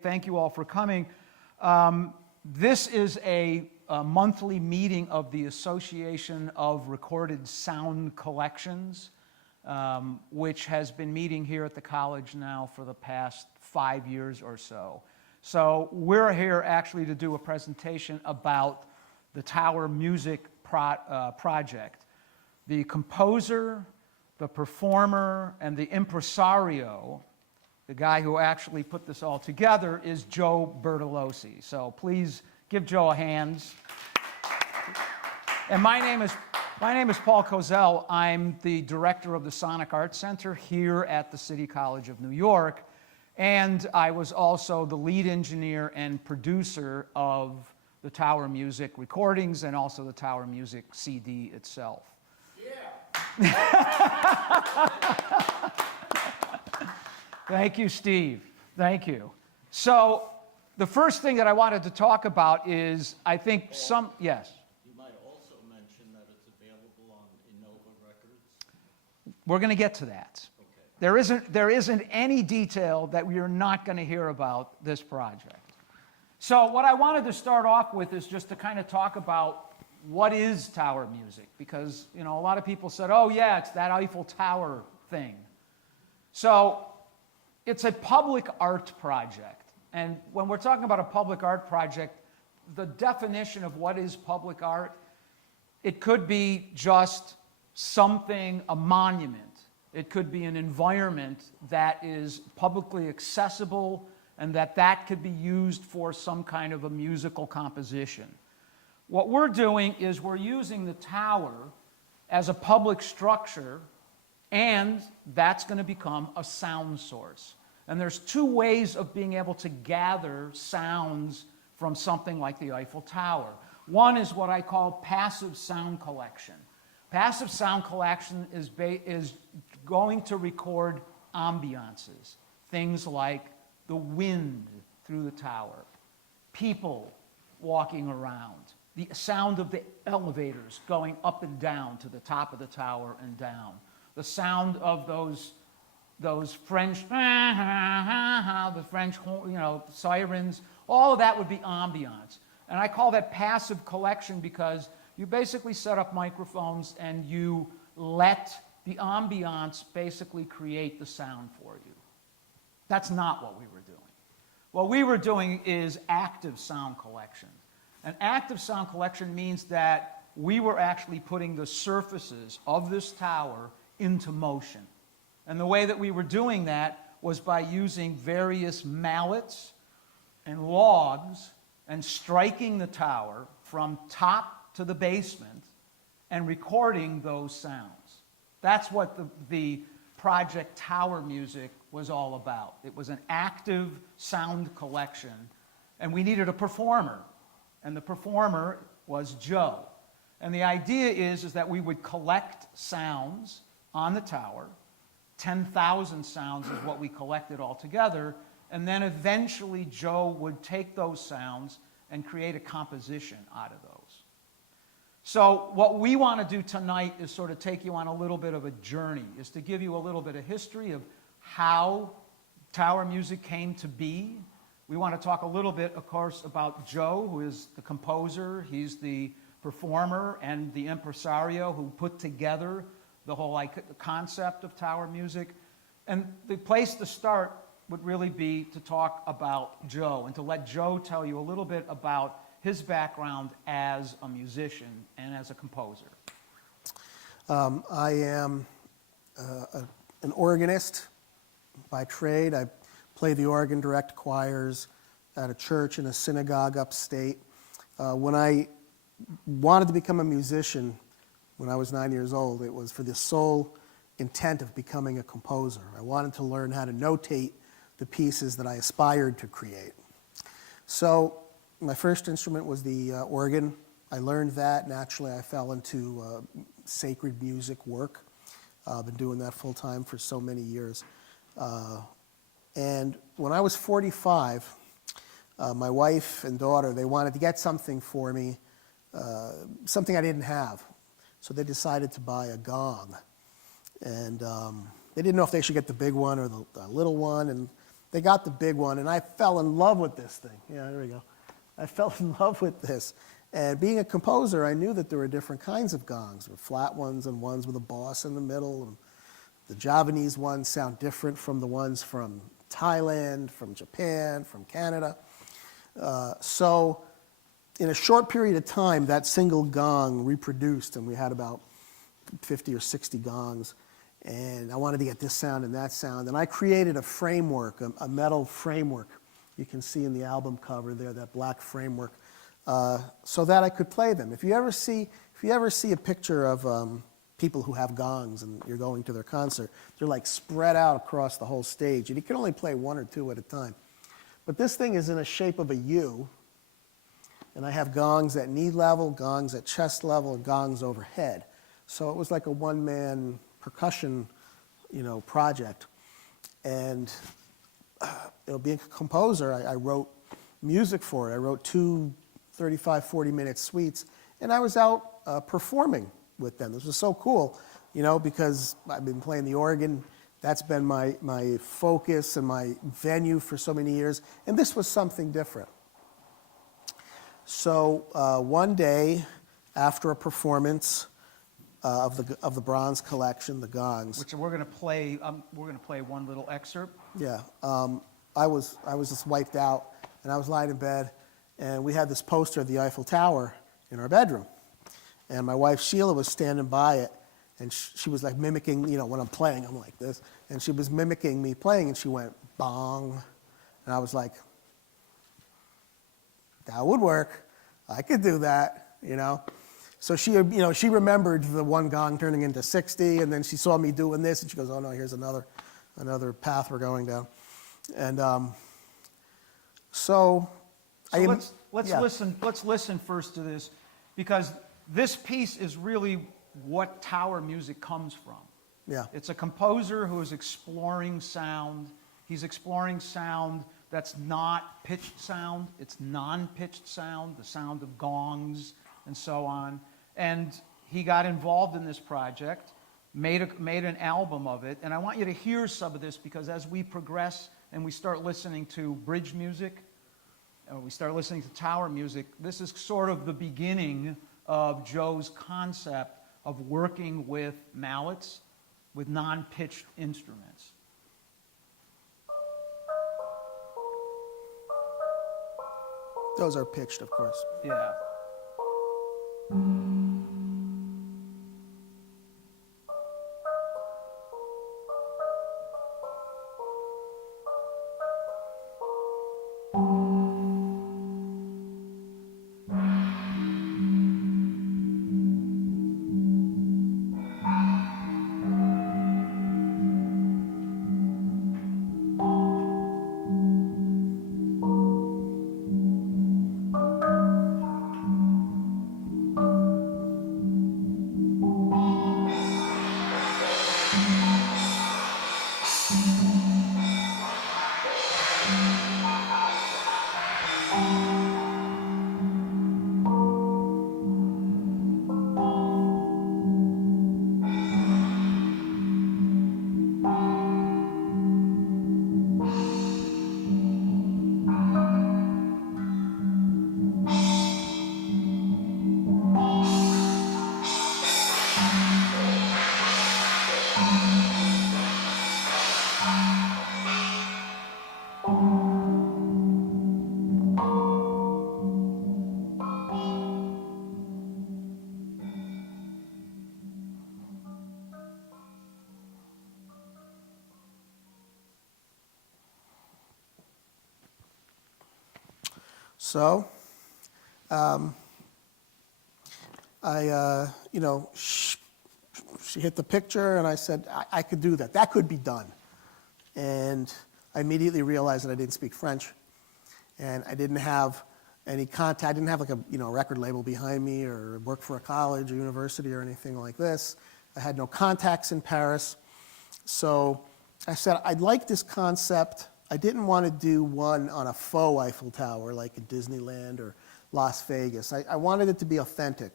Thank you all for coming. This is a monthly meeting of the Association of Recorded Sound Collections, which has been meeting here at the college now for the past 5 years or so. So we're here actually to do a presentation about the Tower Music project. The composer, the performer, and the impresario, the guy who actually put this all together, is Joe Bertolozzi. So please give Joe a hand. And my name is Paul Kozel. I'm the director of the Sonic Arts Center here at the City College of New York. And I was also the lead engineer and producer of the Tower Music recordings and also the Tower Music CD itself. Yeah. Thank you, Steve. Thank you. So the first thing that I wanted to talk about is, I think yes? You might also mention that it's available on Innova Records. We're going to get to that. Okay. There isn't any detail that we are not going to hear about this project. So what I wanted to start off with is just to kind of talk about what is Tower Music, because a lot of people said, oh yeah, it's that Eiffel Tower thing. So it's a public art project. And when we're talking about a public art project, the definition of what is public art, it could be just something, a monument. It could be an environment that is publicly accessible and that could be used for some kind of a musical composition. What we're doing is we're using the tower as a public structure, and that's going to become a sound source. And there's two ways of being able to gather sounds from something like the Eiffel Tower. One is what I call passive sound collection. Passive sound collection is going to record ambiances, things like the wind through the tower, people walking around, the sound of the elevators going up and down to the top of the tower and down, the sound of those French, the French, sirens, all of that would be ambiance. And I call that passive collection because you basically set up microphones and you let the ambiance basically create the sound for you. That's not what we were doing. What we were doing is active sound collection. And active sound collection means that we were actually putting the surfaces of this tower into motion. And the way that we were doing that was by using various mallets and logs and striking the tower from top to the basement and recording those sounds. That's what the project Tower Music was all about. It was an active sound collection, and we needed a performer. And the performer was Joe. And the idea is that we would collect sounds on the tower. 10,000 sounds is what we collected all together, and then eventually Joe would take those sounds and create a composition out of those. So what we want to do tonight is sort of take you on a little bit of a journey, is to give you a little bit of history of how Tower Music came to be. We want to talk a little bit, of course, about Joe, who is the composer. He's the performer and the impresario who put together the whole concept of Tower Music. And the place to start would really be to talk about Joe and to let Joe tell you a little bit about his background as a musician and as a composer. I am an organist by trade. I play the organ, direct choirs at a church and a synagogue upstate. When I wanted to become a musician, when I was 9 years old, it was for the sole intent of becoming a composer. I wanted to learn how to notate the pieces that I aspired to create. So my first instrument was the organ. I learned that. Naturally, I fell into sacred music work. I've been doing that full time for so many years. And when I was 45, my wife and daughter, they wanted to get something for me, something I didn't have. So they decided to buy a gong. And they didn't know if they should get the big one or the little one. And they got the big one, and I fell in love with this thing. Yeah, there we go. I fell in love with this. And being a composer, I knew that there were different kinds of gongs. There were flat ones and ones with a boss in the middle. And the Javanese ones sound different from the ones from Thailand, from Japan, from Canada. So in a short period of time, that single gong reproduced, and we had about 50 or 60 gongs. And I wanted to get this sound and that sound. And I created a framework, a metal framework. You can see in the album cover there, that black framework, so that I could play them. If you ever see a picture of people who have gongs and you're going to their concert, they're like spread out across the whole stage, and you can only play one or two at a time. But this thing is in a shape of a U, and I have gongs at knee level, gongs at chest level, and gongs overhead. So it was like a one-man percussion, project. And being a composer, I wrote music for it. I wrote 2 35, 40-minute suites, and I was out performing with them. This was so cool, because I've been playing the organ. That's been my focus and my venue for so many years, and this was something different. So one day, after a performance of the bronze collection, the gongs, Which we're going to play one little excerpt. yeah, I was just wiped out, and I was lying in bed, and we had this poster of the Eiffel Tower in our bedroom, and my wife Sheila was standing by it, and she was like mimicking, when I'm playing, I'm like this, and she was mimicking me playing, and she went bong, and I was like, that would work, I could do that, So she remembered the one gong turning into 60, and then she saw me doing this, and she goes, oh no, here's another path we're going down. And So let's yeah. listen first to this, because this piece is really what tower music comes from. Yeah. It's a composer who is exploring sound. He's exploring sound that's not pitched sound. It's non-pitched sound, the sound of gongs and so on. And he got involved in this project, made an album of it. And I want you to hear some of this, because as we progress and we start listening to bridge music, we start listening to tower music, this is sort of the beginning of Joe's concept of working with mallets, with non-pitched instruments. Those are pitched, of course. Yeah. So, she hit the picture, and I said, I could do that. That could be done. And I immediately realized that I didn't speak French, and I didn't have any contact. I didn't have like a record label behind me, or work for a college or university or anything like this. I had no contacts in Paris. So I said, I'd like this concept. I didn't want to do one on a faux Eiffel Tower like in Disneyland or Las Vegas. I wanted it to be authentic.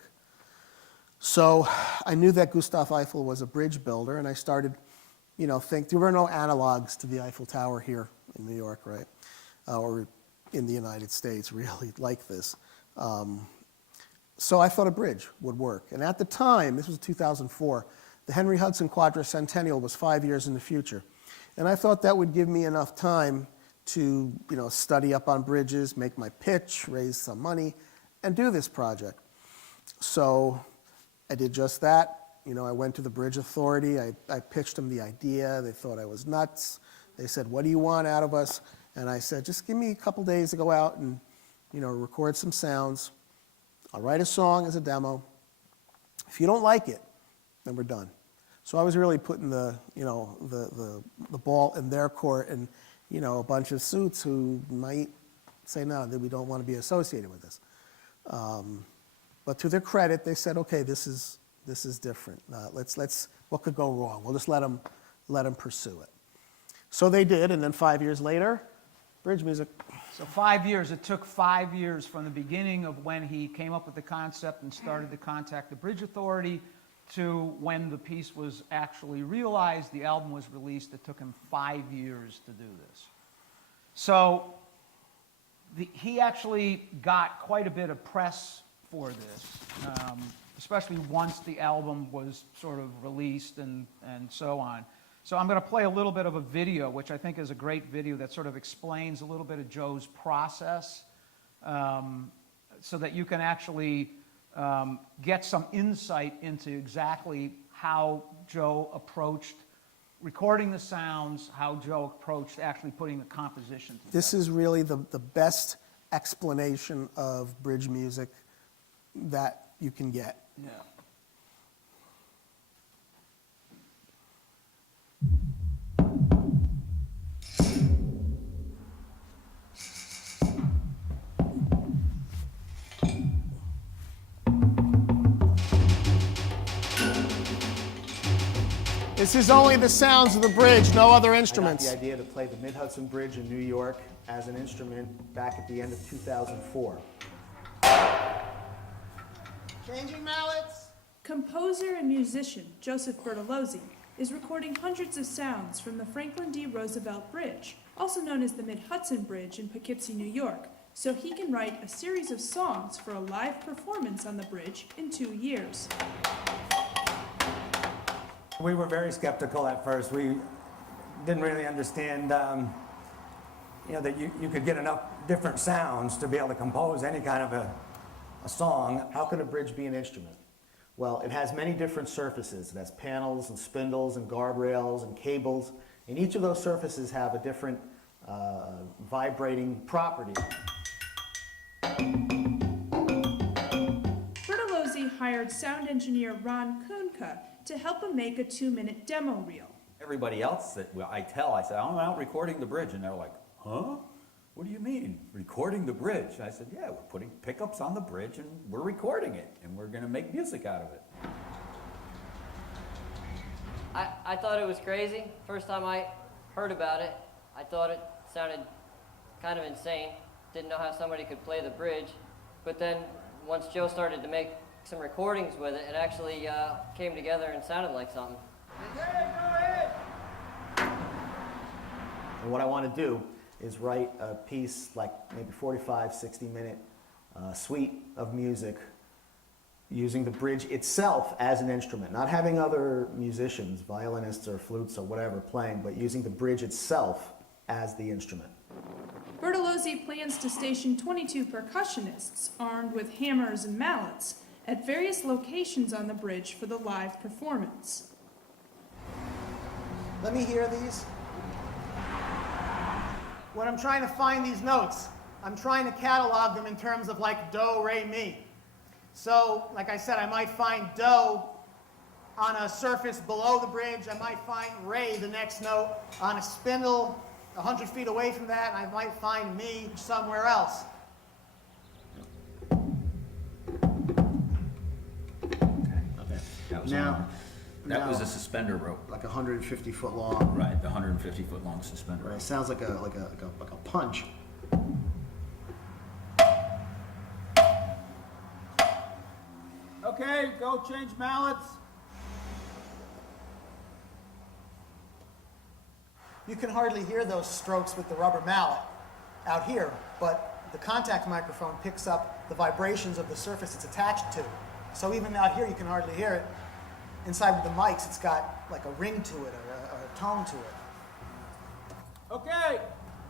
So I knew that Gustave Eiffel was a bridge builder, and I started, there were no analogs to the Eiffel Tower here in New York, right? Or in the United States, really like this. So I thought a bridge would work. And at the time, this was 2004, the Henry Hudson Quadricentennial was 5 years in the future. And I thought that would give me enough time to, study up on bridges, make my pitch, raise some money, and do this project. So I did just that. I went to the Bridge Authority. I pitched them the idea. They thought I was nuts. They said, "What do you want out of us?" And I said, "Just give me a couple days to go out and, record some sounds. I'll write a song as a demo. If you don't like it, then we're done." So I was really putting the ball in their court, and, a bunch of suits who might say, "No, that we don't want to be associated with this." But to their credit, they said, "Okay, this is different. What could go wrong? We'll just let them pursue it." So they did, and then 5 years later, Bridge Music. So 5 years, it took 5 years from the beginning of when he came up with the concept and started to contact the Bridge Authority to when the piece was actually realized, the album was released. It took him 5 years to do this. So he actually got quite a bit of press for this, especially once the album was sort of released and so on. So I'm going to play a little bit of a video, which I think is a great video that sort of explains a little bit of Joe's process, so that you can actually get some insight into exactly how Joe approached recording the sounds, how Joe approached actually putting the composition together. This is really the best explanation of bridge music that you can get. Yeah. This is only the sounds of the bridge, no other I got instruments. the idea to play the Mid-Hudson Bridge in New York as an instrument back at the end of 2004. Changing mallets. Composer and musician Joseph Bertolozzi is recording hundreds of sounds from the Franklin D. Roosevelt Bridge, also known as the Mid-Hudson Bridge in Poughkeepsie, New York, so he can write a series of songs for a live performance on the bridge in 2 years. We were very skeptical at first. We didn't really understand, that you could get enough different sounds to be able to compose any kind of a song. How can a bridge be an instrument? Well, it has many different surfaces. It has panels and spindles and guardrails and cables, and each of those surfaces have a different vibrating property. Bertolozzi hired sound engineer Ron Kuhnke to help him make a 2-minute demo reel. Everybody else that I said, I'm out recording the bridge. And they're like, huh? What do you mean, recording the bridge? I said, yeah, we're putting pickups on the bridge and we're recording it and we're going to make music out of it. I thought it was crazy. First time I heard about it, I thought it sounded kind of insane. Didn't know how somebody could play the bridge. But then once Joe started to make some recordings with it, it actually came together and sounded like something. And what I want to do is write a piece like maybe 45, 60-minute suite of music using the bridge itself as an instrument, not having other musicians, violinists or flutes or whatever playing, but using the bridge itself as the instrument. Bertolozzi plans to station 22 percussionists armed with hammers and mallets at various locations on the bridge for the live performance. Let me hear these. When I'm trying to find these notes, I'm trying to catalog them in terms of like do, re, mi. So, like I said, I might find do on a surface below the bridge. I might find re, the next note, on a spindle 100 feet away from that, and I might find mi somewhere else. That was a suspender rope. Like 150-foot long. Right, the 150-foot long suspender Right. rope. Sounds like a punch. Okay, go change mallets. You can hardly hear those strokes with the rubber mallet out here, but the contact microphone picks up the vibrations of the surface it's attached to. So even out here, you can hardly hear it. Inside with the mics, it's got like a ring to it or a tone to it. Okay,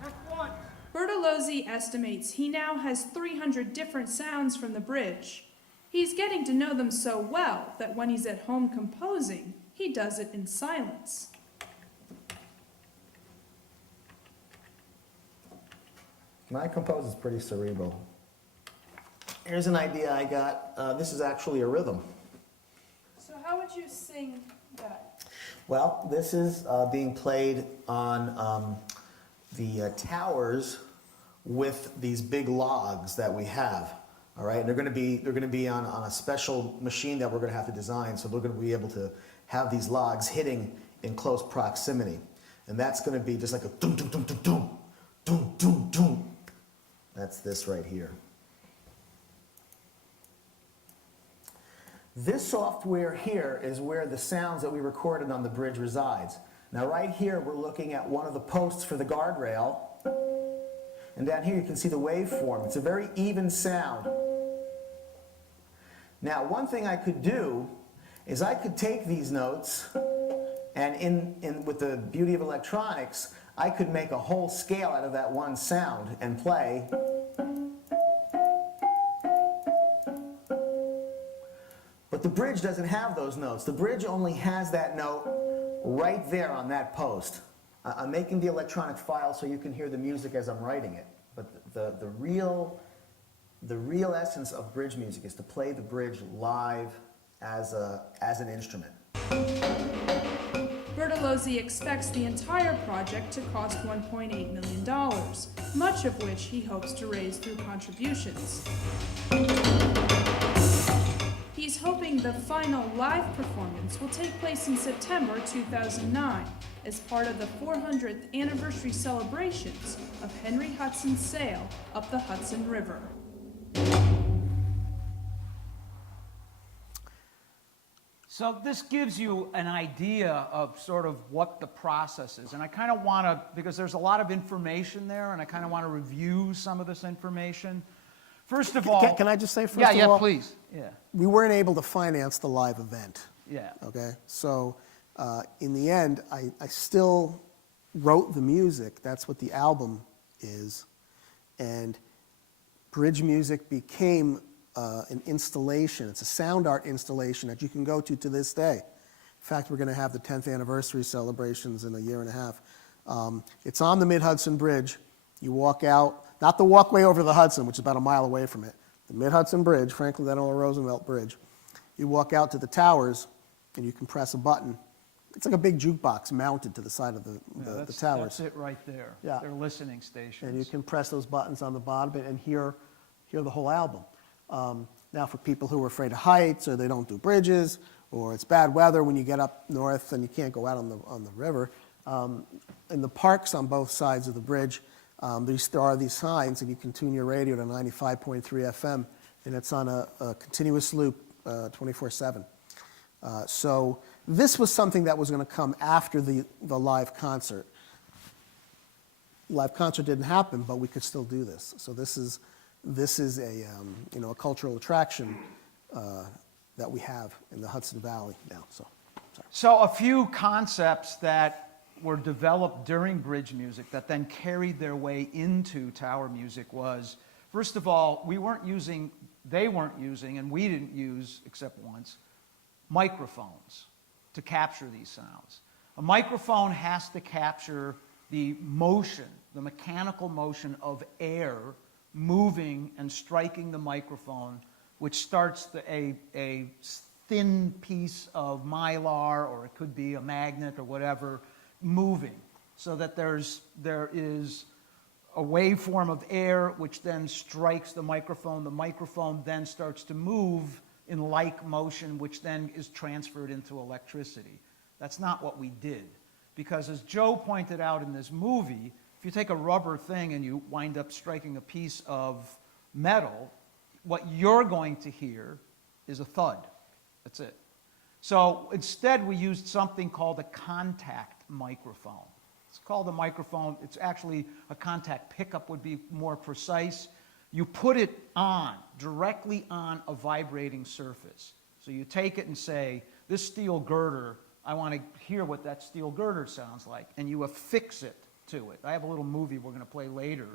next one. Bertolozzi estimates he now has 300 different sounds from the bridge. He's getting to know them so well that when he's at home composing, he does it in silence. When I compose, it's pretty cerebral. Here's an idea I got. This is actually a rhythm. So how would you sing that? Well, this is being played on the towers with these big logs that we have. All right, and they're going to be on a special machine that we're going to have to design. So we're going to be able to have these logs hitting in close proximity, and that's going to be just like a dum dum dum dum dum dum dum dum. That's this right here. This software here is where the sounds that we recorded on the bridge resides. Now right here we're looking at one of the posts for the guardrail, and down here you can see the waveform. It's a very even sound. Now one thing I could do is I could take these notes, and with the beauty of electronics, I could make a whole scale out of that one sound and play. But the bridge doesn't have those notes. The bridge only has that note right there on that post. I'm making the electronic file so you can hear the music as I'm writing it. But the real essence of bridge music is to play the bridge live as an instrument. Bertolozzi expects the entire project to cost $1.8 million, much of which he hopes to raise through contributions. He's hoping the final live performance will take place in September 2009 as part of the 400th anniversary celebrations of Henry Hudson's sail up the Hudson River. So this gives you an idea of sort of what the process is. And I kind of want to, because there's a lot of information there, and I kind of want to review some of this information. First of all... Can I just say first yeah, of yeah, all? please. Yeah. We weren't able to finance the live event. Yeah. Okay? So in the end, I still wrote the music. That's what the album is. And bridge music became an installation. It's a sound art installation that you can go to this day. In fact, we're going to have the 10th anniversary celebrations in a year and a half. It's on the Mid-Hudson Bridge. You walk out, not the walkway over the Hudson, which is about a mile away from it. The Mid-Hudson Bridge, Franklin Delano Roosevelt Bridge. You walk out to the towers, and you can press a button. It's like a big jukebox mounted to the side of the towers. That's it right there. Yeah. They're listening stations. And you can press those buttons on the bottom and hear the whole album. Now, for people who are afraid of heights, or they don't do bridges, or it's bad weather when you get up north and you can't go out on the river, in the parks on both sides of the bridge, there are these signs, and you can tune your radio to 95.3 FM, and it's on a continuous loop 24/7. So this was something that was going to come after the live concert. Live concert didn't happen, but we could still do this. So this is a cultural attraction that we have in the Hudson Valley now. So a few concepts that were developed during bridge music that then carried their way into tower music was, first of all, they weren't using, and we didn't use, except once, microphones to capture these sounds. A microphone has to capture the motion, the mechanical motion of air moving and striking the microphone, which starts a thin piece of mylar, or it could be a magnet or whatever, moving, so that there is a waveform of air which then strikes the microphone. The microphone then starts to move in like motion, which then is transferred into electricity. That's not what we did, because as Joe pointed out in this movie, if you take a rubber thing and you wind up striking a piece of metal, what you're going to hear is a thud. That's it. So instead we used something called a contact microphone. It's called a microphone. It's actually a contact pickup would be more precise. You put it on, directly on a vibrating surface. So you take it and say, this steel girder, I want to hear what that steel girder sounds like. And you affix it to it. I have a little movie we're going to play later.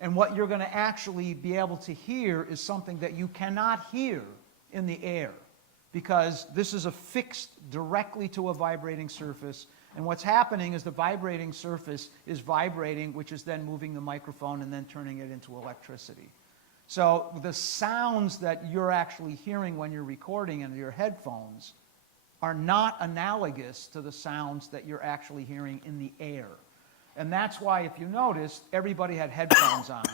And what you're going to actually be able to hear is something that you cannot hear in the air, because this is affixed directly to a vibrating surface. And what's happening is the vibrating surface is vibrating, which is then moving the microphone and then turning it into electricity. So the sounds that you're actually hearing when you're recording in your headphones are not analogous to the sounds that you're actually hearing in the air. And that's why, if you noticed, everybody had headphones on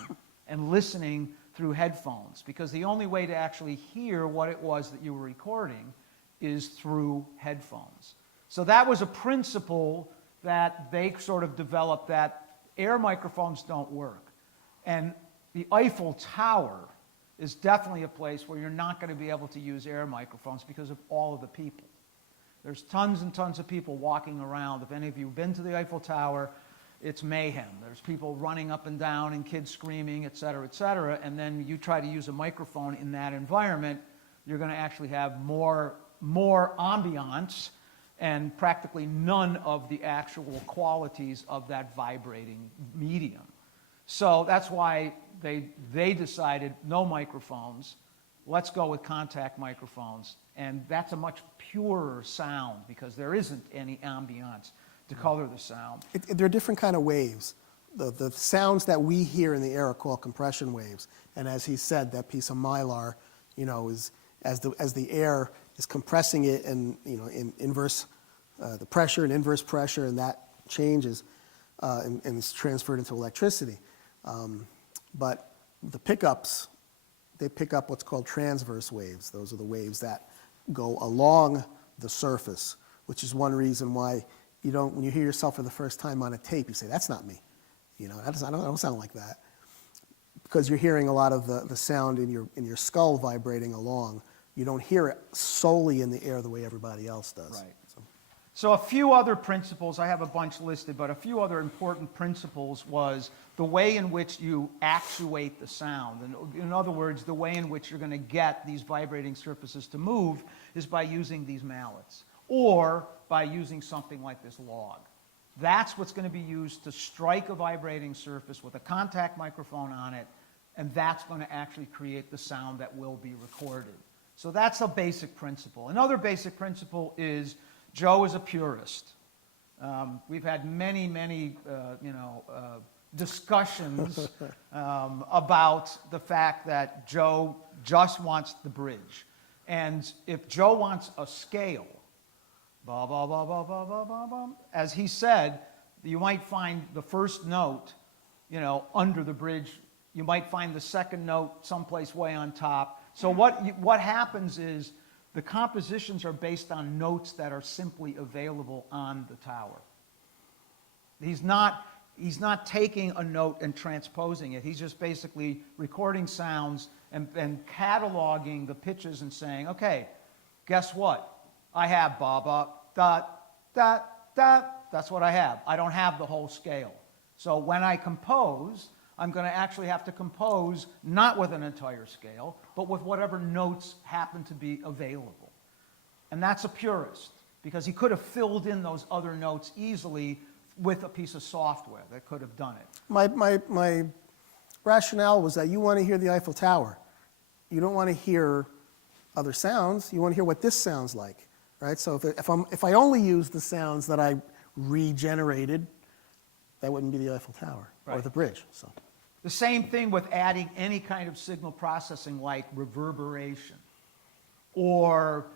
and listening through headphones, because the only way to actually hear what it was that you were recording is through headphones. So that was a principle that they sort of developed, that air microphones don't work. And the Eiffel Tower is definitely a place where you're not going to be able to use air microphones because of all of the people. There's tons and tons of people walking around. If any of you have been to the Eiffel Tower, it's mayhem. There's people running up and down and kids screaming, et cetera, and then you try to use a microphone in that environment, you're going to actually have more ambiance and practically none of the actual qualities of that vibrating medium. So that's why they decided no microphones, let's go with contact microphones, and that's a much purer sound because there isn't any ambiance to color the sound. There are different kind of waves. The sounds that we hear in the air are called compression waves. And as he said, that piece of mylar, is as the air is compressing it and in inverse the pressure and inverse pressure, and that changes and is transferred into electricity. But the pickups, they pick up what's called transverse waves. Those are the waves that go along the surface, which is one reason why when you hear yourself for the first time on a tape, you say, that's not me. I don't sound like that. Because you're hearing a lot of the sound in your skull vibrating along. You don't hear it solely in the air the way everybody else does. Right. So a few other principles, I have a bunch listed, but a few other important principles was the way in which you actuate the sound. And in other words, the way in which you're going to get these vibrating surfaces to move is by using these mallets, or by using something like this log. That's what's going to be used to strike a vibrating surface with a contact microphone on it, and that's going to actually create the sound that will be recorded. So that's a basic principle. Another basic principle is Joe is a purist. We've had many discussions about the fact that Joe just wants the bridge. And if Joe wants a scale, ba ba ba ba ba ba ba ba, as he said, you might find the first note, under the bridge. You might find the second note someplace way on top. So what happens is the compositions are based on notes that are simply available on the tower. He's not taking a note and transposing it. He's just basically recording sounds and cataloging the pitches and saying, okay, guess what? I have ba ba da da da. That's what I have. I don't have the whole scale. So when I compose, I'm going to actually have to compose not with an entire scale, but with whatever notes happen to be available. And that's a purist, because he could have filled in those other notes easily with a piece of software that could have done it. My rationale was that you want to hear the Eiffel Tower. You don't want to hear other sounds. You want to hear what this sounds like, right? So if I only use the sounds that I regenerated, that wouldn't be the Eiffel Tower or the bridge. So. The same thing with adding any kind of signal processing like reverberation or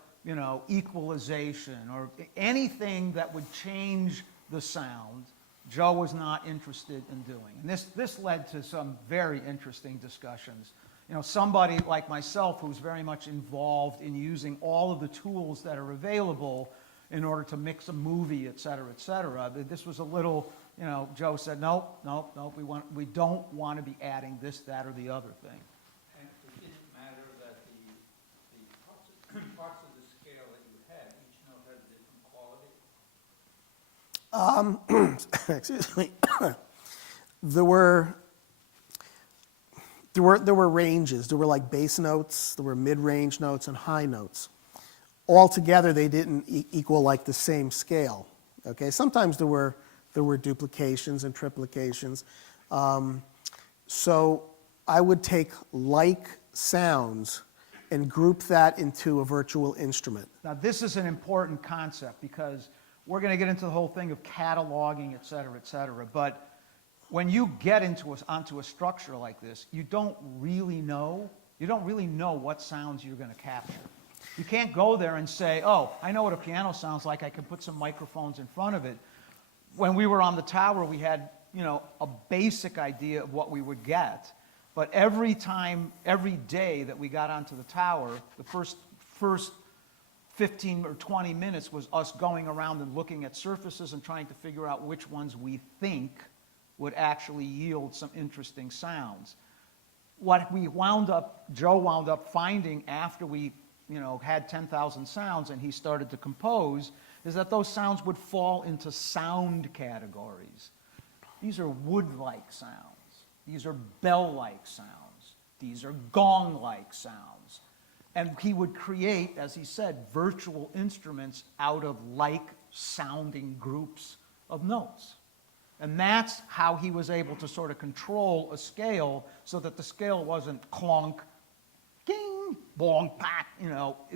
equalization or anything that would change the sound. Joe was not interested in doing. And this led to some very interesting discussions. Somebody like myself who's very much involved in using all of the tools that are available in order to mix a movie, et cetera, this was a little, Joe said, nope, we don't want to be adding this, that, or the other thing. And it didn't matter that the parts of the scale that you had, each note had a different quality? Excuse me. There were ranges. There were like bass notes, there were mid-range notes, and high notes. Altogether, they didn't equal like the same scale. Okay, sometimes there were duplications and triplications. So I would take like sounds and group that into a virtual instrument. Now, this is an important concept because we're going to get into the whole thing of cataloging, et cetera, but when you get onto a structure like this, you don't really know what sounds you're going to capture. You can't go there and say, oh, I know what a piano sounds like, I can put some microphones in front of it. When we were on the tower, we had, a basic idea of what we would get, but every day that we got onto the tower, the first 15 or 20 minutes was us going around and looking at surfaces and trying to figure out which ones we think would actually yield some interesting sounds. What Joe wound up finding after we, had 10,000 sounds and he started to compose, is that those sounds would fall into sound categories. These are wood-like sounds. These are bell-like sounds. These are gong-like sounds. And he would create, as he said, virtual instruments out of like-sounding groups of notes. And that's how he was able to sort of control a scale so that the scale wasn't clunk, ging, bong, pack,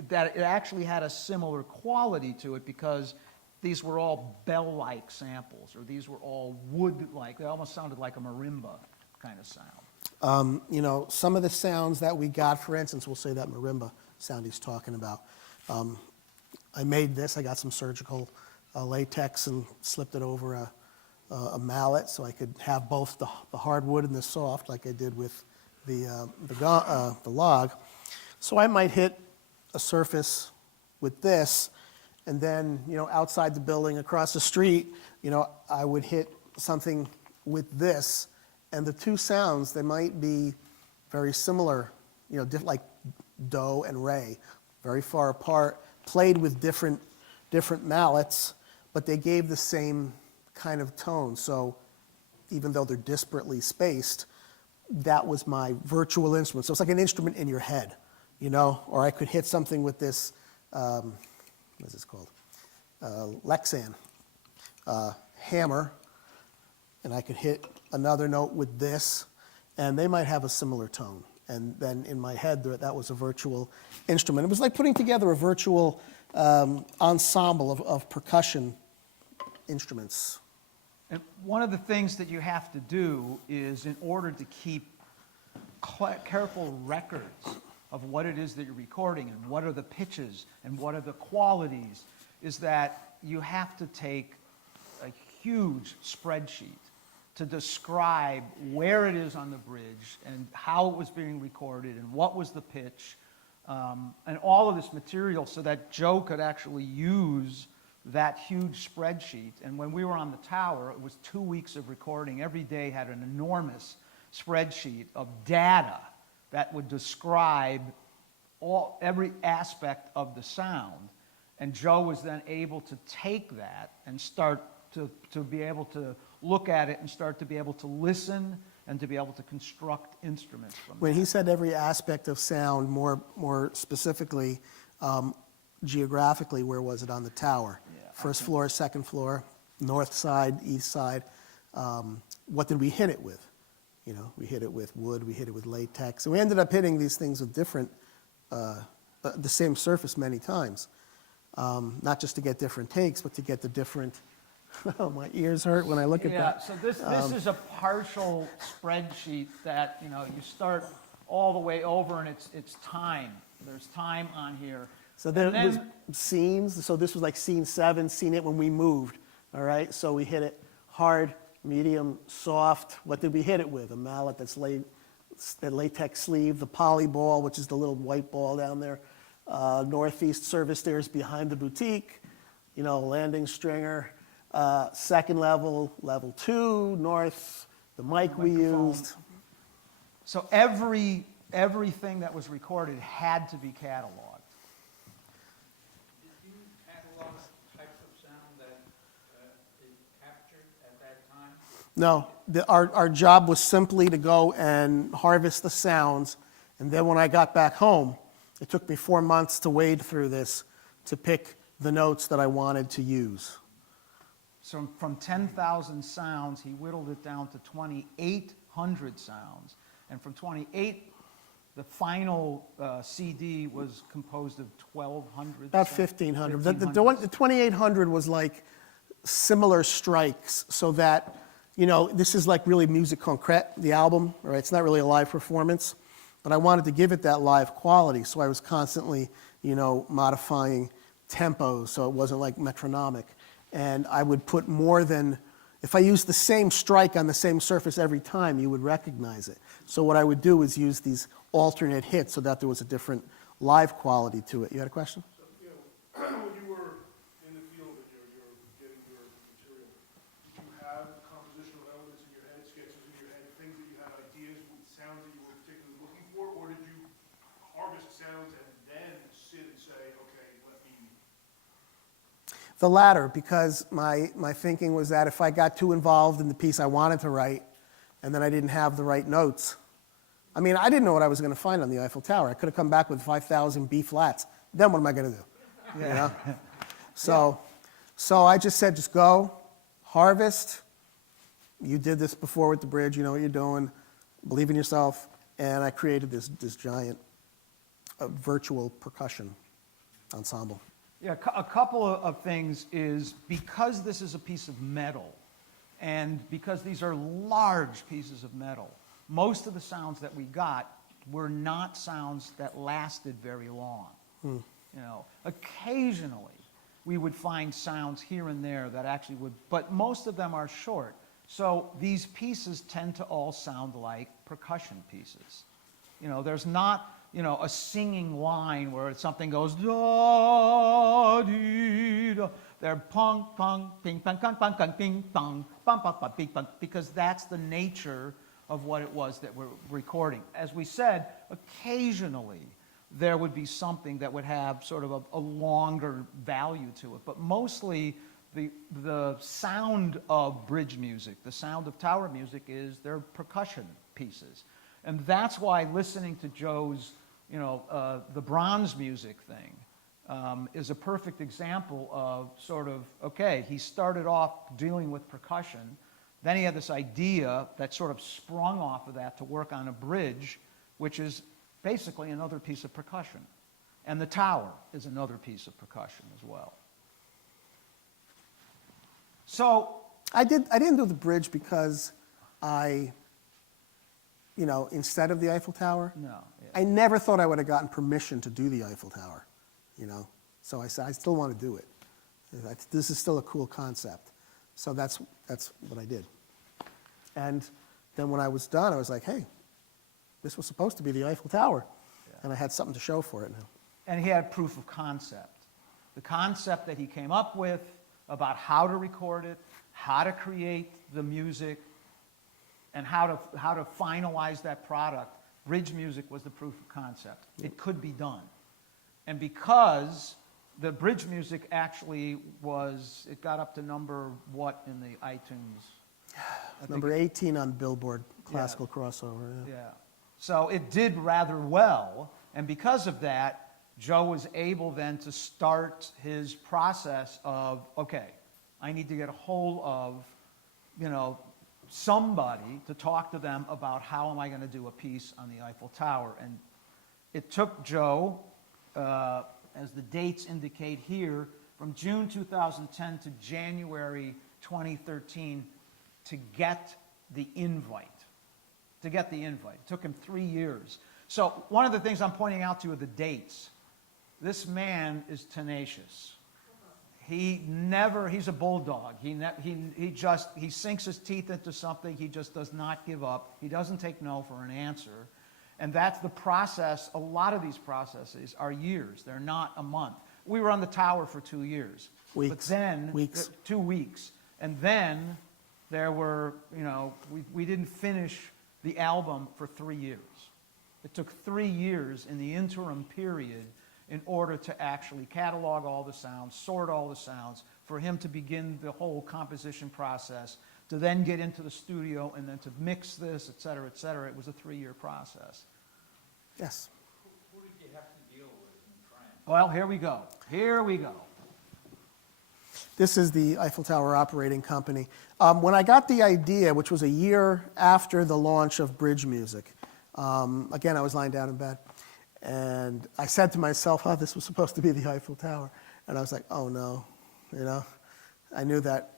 that it actually had a similar quality to it because these were all bell-like samples, or these were all wood-like. They almost sounded like a marimba kind of sound. Some of the sounds that we got, for instance, we'll say that marimba sound he's talking about. I made this. I got some surgical latex and slipped it over a mallet so I could have both the hardwood and the soft, like I did with the log. So I might hit a surface with this, and then outside the building, across the street, I would hit something with this, and the two sounds, they might be very similar, like do and re, very far apart, played with different mallets, but they gave the same kind of tone. So even though they're disparately spaced, that was my virtual instrument. So it's like an instrument in your head, or I could hit something with this, what is this called? Lexan hammer, and I could hit another note with this, and they might have a similar tone. And then in my head, that was a virtual instrument. It was like putting together a virtual ensemble of percussion instruments. And one of the things that you have to do is, in order to keep careful records of what it is that you're recording and what are the pitches and what are the qualities, is that you have to take a huge spreadsheet to describe where it is on the bridge and how it was being recorded and what was the pitch, and all of this material so that Joe could actually use that huge spreadsheet. And when we were on the tower, it was 2 weeks of recording. Every day had an enormous spreadsheet of data that would describe every aspect of the sound. And Joe was then able to take that and start to be able to look at it and start to be able to listen and to be able to construct instruments from When that. he said every aspect of sound, more specifically, geographically, where was it on the tower? Yeah, First floor, second floor, north side, east side. What did we hit it with? We hit it with wood, we hit it with latex. And we ended up hitting these things with the same surface many times. Not just to get different takes, but to get the different, oh, my ears hurt when I look at that. So this is a partial spreadsheet that, you start all the way over, and it's time. There's time on here. So there And was then- scenes, so this was like scene 7, scene 8 when we moved, all right? So we hit it hard, medium, soft. What did we hit it with? A mallet that's that latex sleeve, the poly ball, which is the little white ball down there, northeast service stairs behind the boutique, landing stringer, second level, level 2, north, the mic we Microphone. used. So everything that was recorded had to be cataloged. Did you catalog types of sound that No, our job was simply to go and harvest the sounds, and then when I got back home, it took me 4 months to wade through this to pick the notes that I wanted to use. So from 10,000 sounds, he whittled it down to 2,800 sounds. And from 28, the final CD was composed of 1,200. About sounds. 1,500. 1,500. The 2,800 was like similar strikes, so that, you know, this is like really musique concrète, the album, right? It's not really a live performance, but I wanted to give it that live quality, so I was constantly, you know, modifying tempos so it wasn't like metronomic. And I would put more than, if I used the same strike on the same surface every time, you would recognize it. So what I would do is use these alternate hits so that there was a different live quality to it. You had a question? So, you know, when you were in the field and you're getting your material, did you have compositional elements in your head, sketches in your head, things that you had ideas with sounds that you were particularly looking for, or did you harvest sounds and then sit and say, okay, let me... The latter, because my thinking was that if I got too involved in the piece I wanted to write, and then I didn't have the right notes, I mean, I didn't know what I was going to find on the Eiffel Tower. I could have come back with 5,000 B flats. Then what am I going to do? You know? So I just said, just go, harvest. You did this before with the bridge. You know what you're doing. Believe in yourself. And I created this giant virtual percussion ensemble. Yeah, a couple of things is because this is a piece of metal, and because these are large pieces of metal, most of the sounds that we got were not sounds that lasted very long. You know, occasionally we would find sounds here and there that actually would, but most of them are short. So these pieces tend to all sound like percussion pieces. You know, there's not, you know, a singing line where something goes da dee da. They're pong pong ping pong pong pong pong ping pong pong pong pong ping pong, because that's the nature of what it was that we're recording. As we said, occasionally there would be something that would have sort of a longer value to it, but mostly the sound of bridge music, the sound of tower music is their percussion pieces. And that's why listening to Joe's, you know, the bronze music thing is a perfect example of sort of, okay, he started off dealing with percussion, then he had this idea that sort of sprung off of that to work on a bridge, which is basically another piece of percussion. And the tower is another piece of percussion as well. So I didn't do the bridge because you know, instead of the Eiffel Tower, no, yeah. I never thought I would have gotten permission to do the Eiffel Tower, you know. So I said, I still want to do it. This is still a cool concept. So that's what I did. And then when I was done, I was like, hey, this was supposed to be the Eiffel Tower. Yeah. And I had something to show for it now. And he had proof of concept. The concept that he came up with about how to record it, how to create the music, and how to finalize that product. Bridge music was the proof of concept. It could be done. And because the bridge music actually was, it got up to number what in the iTunes? Number 18 on Billboard, classical crossover. Yeah. So it did rather well, and because of that, Joe was able then to start his process of, okay, I need to get a hold of, you know, somebody to talk to them about how am I going to do a piece on the Eiffel Tower. And it took Joe, as the dates indicate here, from June 2010 to January 2013 to get the invite. It took him 3 years. So one of the things I'm pointing out to you are the dates. This man is tenacious. He's a bulldog. He sinks his teeth into something. He just does not give up. He doesn't take no for an answer. And that's the process. A lot of these processes are years. They're not a month. We were on the tower for 2 years. Weeks. But then, Weeks. 2 weeks. And then there were, you know, we didn't finish the album for 3 years. It took 3 years in the interim period in order to actually catalog all the sounds, sort all the sounds, for him to begin the whole composition process, to then get into the studio and then to mix this, et cetera, et cetera. It was a 3-year process. Yes. Who did you have to deal with in France? Well, here we go. Here we go. This is the Eiffel Tower operating company. When I got the idea, which was a year after the launch of Bridge Music, again, I was lying down in bed, and I said to myself, oh, this was supposed to be the Eiffel Tower. And I was like, oh no, you know. I knew that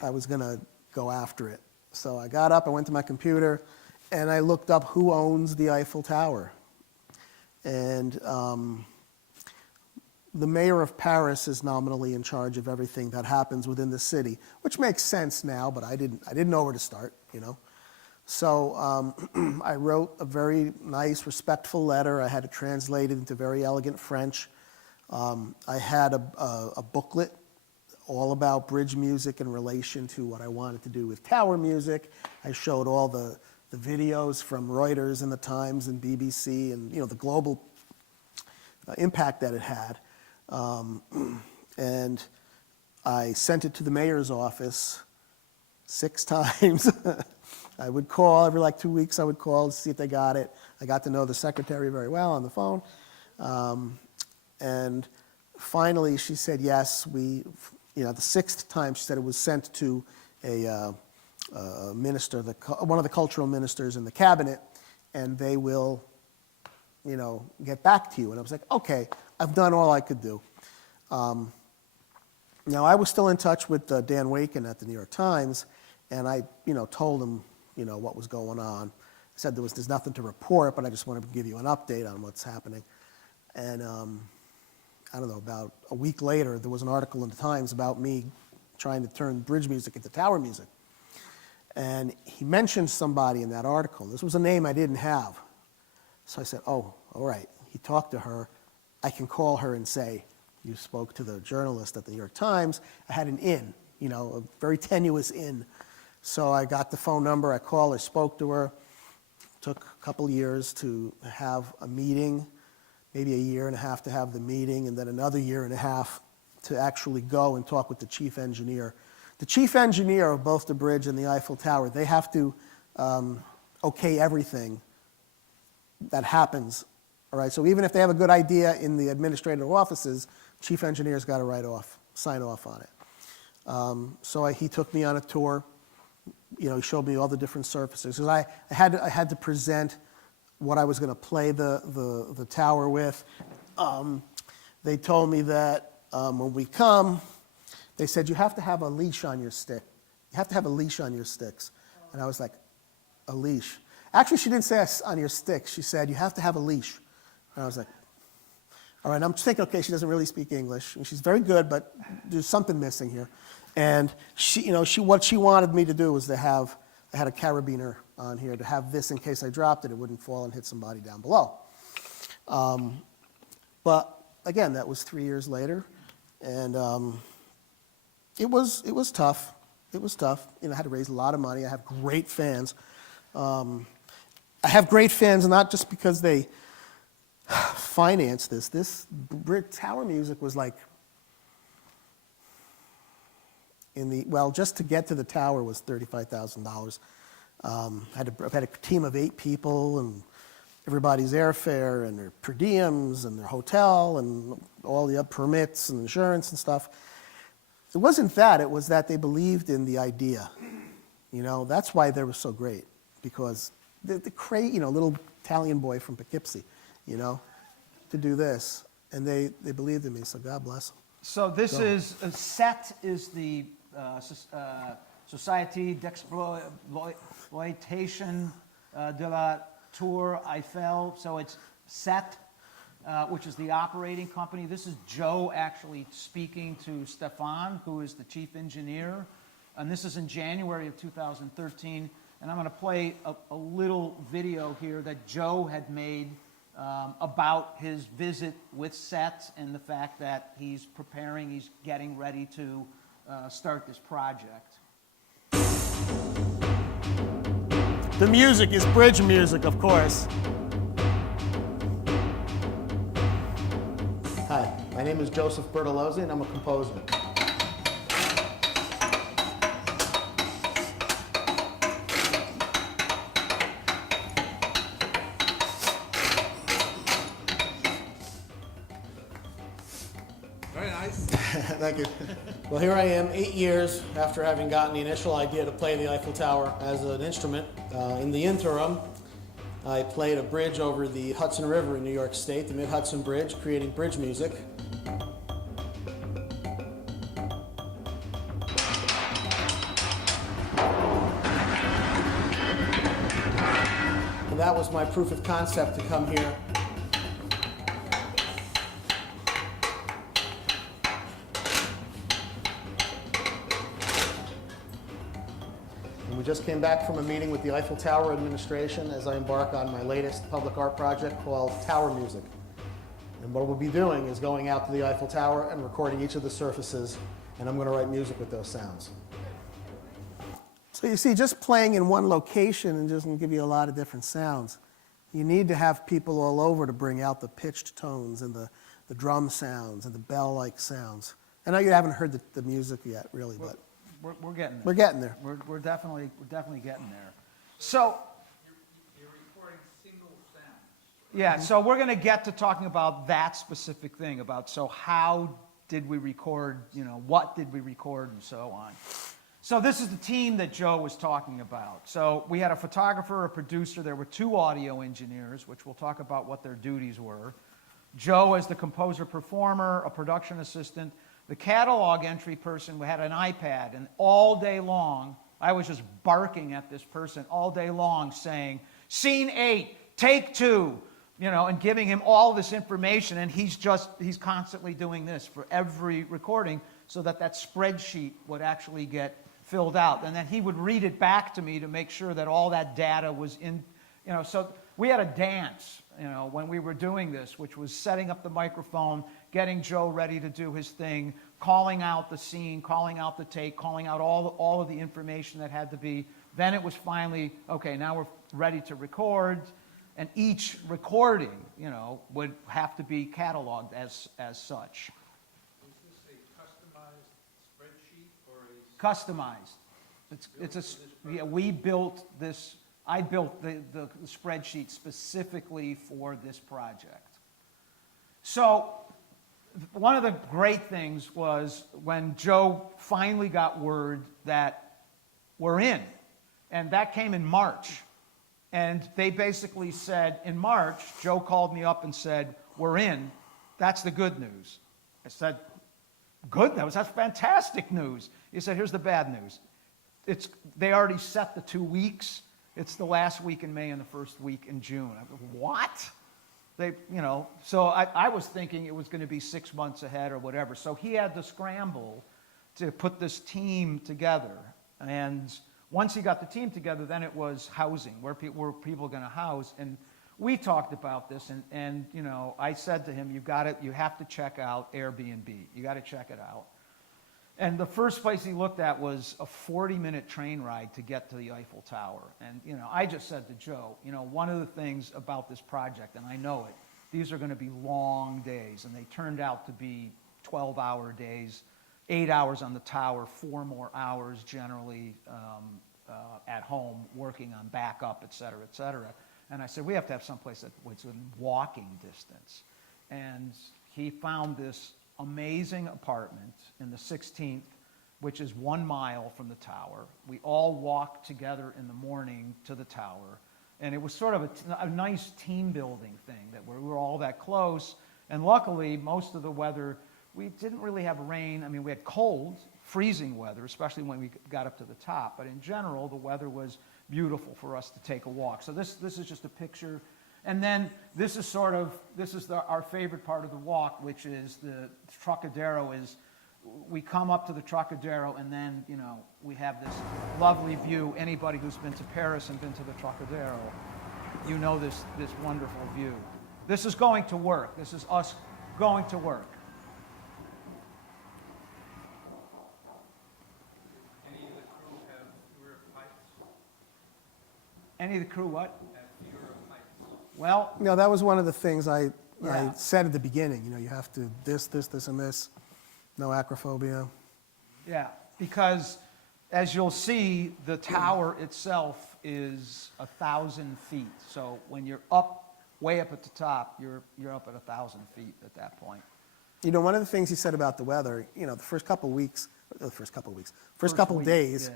I was going to go after it. So I got up, I went to my computer, and I looked up who owns the Eiffel Tower. And the mayor of Paris is nominally in charge of everything that happens within the city, which makes sense now, but I didn't know where to start, you know. So I wrote a very nice, respectful letter. I had it translated into very elegant French. I had a booklet all about bridge music in relation to what I wanted to do with tower music. I showed all the videos from Reuters and the Times and BBC and, you know, the global impact that it had. And I sent it to the mayor's office 6 times. I would call every like 2 weeks. I would call to see if they got it. I got to know the secretary very well on the phone. And finally, she said yes. The 6th time, she said it was sent to a minister, one of the cultural ministers in the cabinet, and they will, you know, get back to you. And I was like, okay, I've done all I could do. Now, I was still in touch with Dan Waken at the New York Times, and I, you know, told him, you know, what was going on. I said there's nothing to report, but I just wanted to give you an update on what's happening. And I don't know, about a week later, there was an article in the Times about me trying to turn bridge music into tower music. And he mentioned somebody in that article. This was a name I didn't have. So I said, oh, all right. He talked to her. I can call her and say, you spoke to the journalist at the New York Times. I had an in, you know, a very tenuous in. So I got the phone number. I called her, spoke to her. Took a couple years to have a meeting, maybe a year and a half to have the meeting, and then another year and a half to actually go and talk with the chief engineer. The chief engineer of both the bridge and the Eiffel Tower, they have to okay everything that happens. All right, so even if they have a good idea in the administrative offices, chief engineer's got to sign off on it. So he took me on a tour. You know, he showed me all the different surfaces. Because I had to present what I was going to play the tower with. They told me that when we come, they said, you have to have a leash on your stick. You have to have a leash on your sticks. And I was like, a leash? Actually, she didn't say on your stick. She said, you have to have a leash. And I was like, all right, I'm thinking, okay, she doesn't really speak English. And she's very good, but there's something missing here. And she, you know, what she wanted me to do was to have, I had a carabiner on here to have this in case I dropped it, it wouldn't fall and hit somebody down below. But again, that was 3 years later, and it was tough. It was tough. You know, I had to raise a lot of money. I have great fans. I have great fans not just because they financed this. This tower music was like just to get to the tower was $35,000. I had a team of 8 people, and everybody's airfare and their per diems and their hotel and all the permits and insurance and stuff. It wasn't that. It was that they believed in the idea. You know, that's why they were so great, because little Italian boy from Poughkeepsie, you know, to do this, and they believed in me. So God bless them. So this is SET is the Société d'Exploitation de la Tour Eiffel. So it's SET, which is the operating company. This is Joe actually speaking to Stefan, who is the chief engineer. And this is in January of 2013. And I'm going to play a little video here that Joe had made about his visit with SET and the fact that he's getting ready to start this project. The music is bridge music, of course. Hi, my name is Joseph Bertolozzi, and I'm a composer. Thank you. Well, here I am 8 years after having gotten the initial idea to play the Eiffel Tower as an instrument. In the interim, I played a bridge over the Hudson River in New York State, the Mid-Hudson Bridge, creating bridge music. And that was my proof of concept to come here. And we just came back from a meeting with the Eiffel Tower administration as I embark on my latest public art project called Tower Music. And what we'll be doing is going out to the Eiffel Tower and recording each of the surfaces, and I'm going to write music with those sounds. So you see, just playing in one location and doesn't give you a lot of different sounds. You need to have people all over to bring out the pitched tones and the drum sounds and the bell-like sounds. I know you haven't heard the music yet, really, but We're getting there. we're getting there. We're definitely getting there. So, You're recording single sounds. yeah, so we're going to get to talking about that specific thing, about so how did we record, what did we record and so on. So this is the team that Joe was talking about. So we had a photographer, a producer, there were 2 audio engineers, which we'll talk about what their duties were. Joe as the composer-performer, a production assistant. The catalog entry person had an iPad, and all day long, I was just barking at this person all day long saying, scene 8, take 2, and giving him all this information, and he's constantly doing this for every recording so that spreadsheet would actually get filled out. And then he would read it back to me to make sure that all that data was in, so we had a dance, when we were doing this, which was setting up the microphone, getting Joe ready to do his thing, calling out the scene, calling out the take, calling out all of the information that had to be. Then it was finally, okay, now we're ready to record, and each recording, would have to be cataloged as such. Is this a customized spreadsheet or a? Customized. We built this. I built the spreadsheet specifically for this project. So one of the great things was when Joe finally got word that we're in, and that came in March. And they basically said, in March, Joe called me up and said, we're in. That's the good news. I said, good news? That's fantastic news. He said, here's the bad news. They already set the 2 weeks. It's the last week in May and the first week in June. I go, what? So I was thinking it was going to be 6 months ahead or whatever. So he had to scramble to put this team together. And once he got the team together, then it was housing. Where people going to house? And we talked about this, and I said to him, you have to check out Airbnb. You got to check it out. And the first place he looked at was a 40-minute train ride to get to the Eiffel Tower. And, I just said to Joe, one of the things about this project, and I know it, these are going to be long days. And they turned out to be 12-hour days, 8 hours on the tower, 4 more hours generally at home working on backup, et cetera, et cetera. And I said, we have to have someplace that was in walking distance. And he found this amazing apartment in the 16th, which is 1 mile from the tower. We all walked together in the morning to the tower, and it was sort of a nice team building thing that we were all that close. And luckily, most of the weather, we didn't really have rain. I mean, we had cold, freezing weather, especially when we got up to the top. But in general, the weather was beautiful for us to take a walk. So this is just a picture. And then this is our favorite part of the walk, which is the Trocadero. We come up to the Trocadero, and then we have this lovely view. Anybody who's been to Paris and been to the Trocadero, this wonderful view. This is going to work. This is us going to work. Any of the crew have fewer pipes? Any of the crew what? Have fewer pipes? Well, That was one of the things I Yeah. said at the beginning. You have to this, and this. No acrophobia. yeah, because as you'll see, the tower itself is 1,000 feet. So when you're way up at the top, you're up at 1,000 feet at that point. You know, one of the things he said about the weather, you know, the first couple week, days,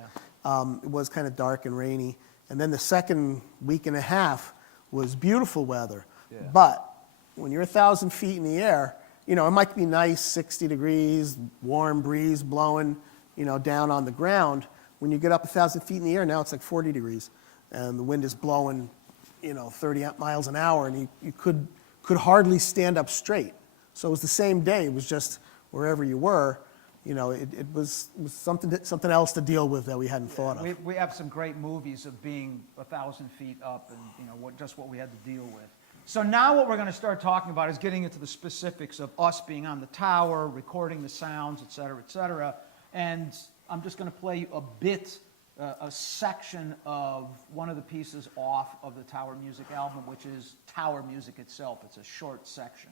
yeah. it was kind of dark and rainy. And then the second week and a half was beautiful weather. Yeah. But when you're 1,000 feet in the air, you know, it might be nice, 60 degrees, warm breeze blowing, you know, down on the ground. When you get up 1,000 feet in the air, now it's like 40 degrees. And the wind is blowing, you know, 30 miles an hour, and you could hardly stand up straight. So it was the same day. It was just wherever you were, you know, it was something else to deal with that we hadn't thought of. We have some great movies of being 1,000 feet up and, you know, just what we had to deal with. So now what we're going to start talking about is getting into the specifics of us being on the tower, recording the sounds, et cetera, et cetera. And I'm just going to play you a bit, a section of one of the pieces off of the Tower Music album, which is Tower Music itself. It's a short section.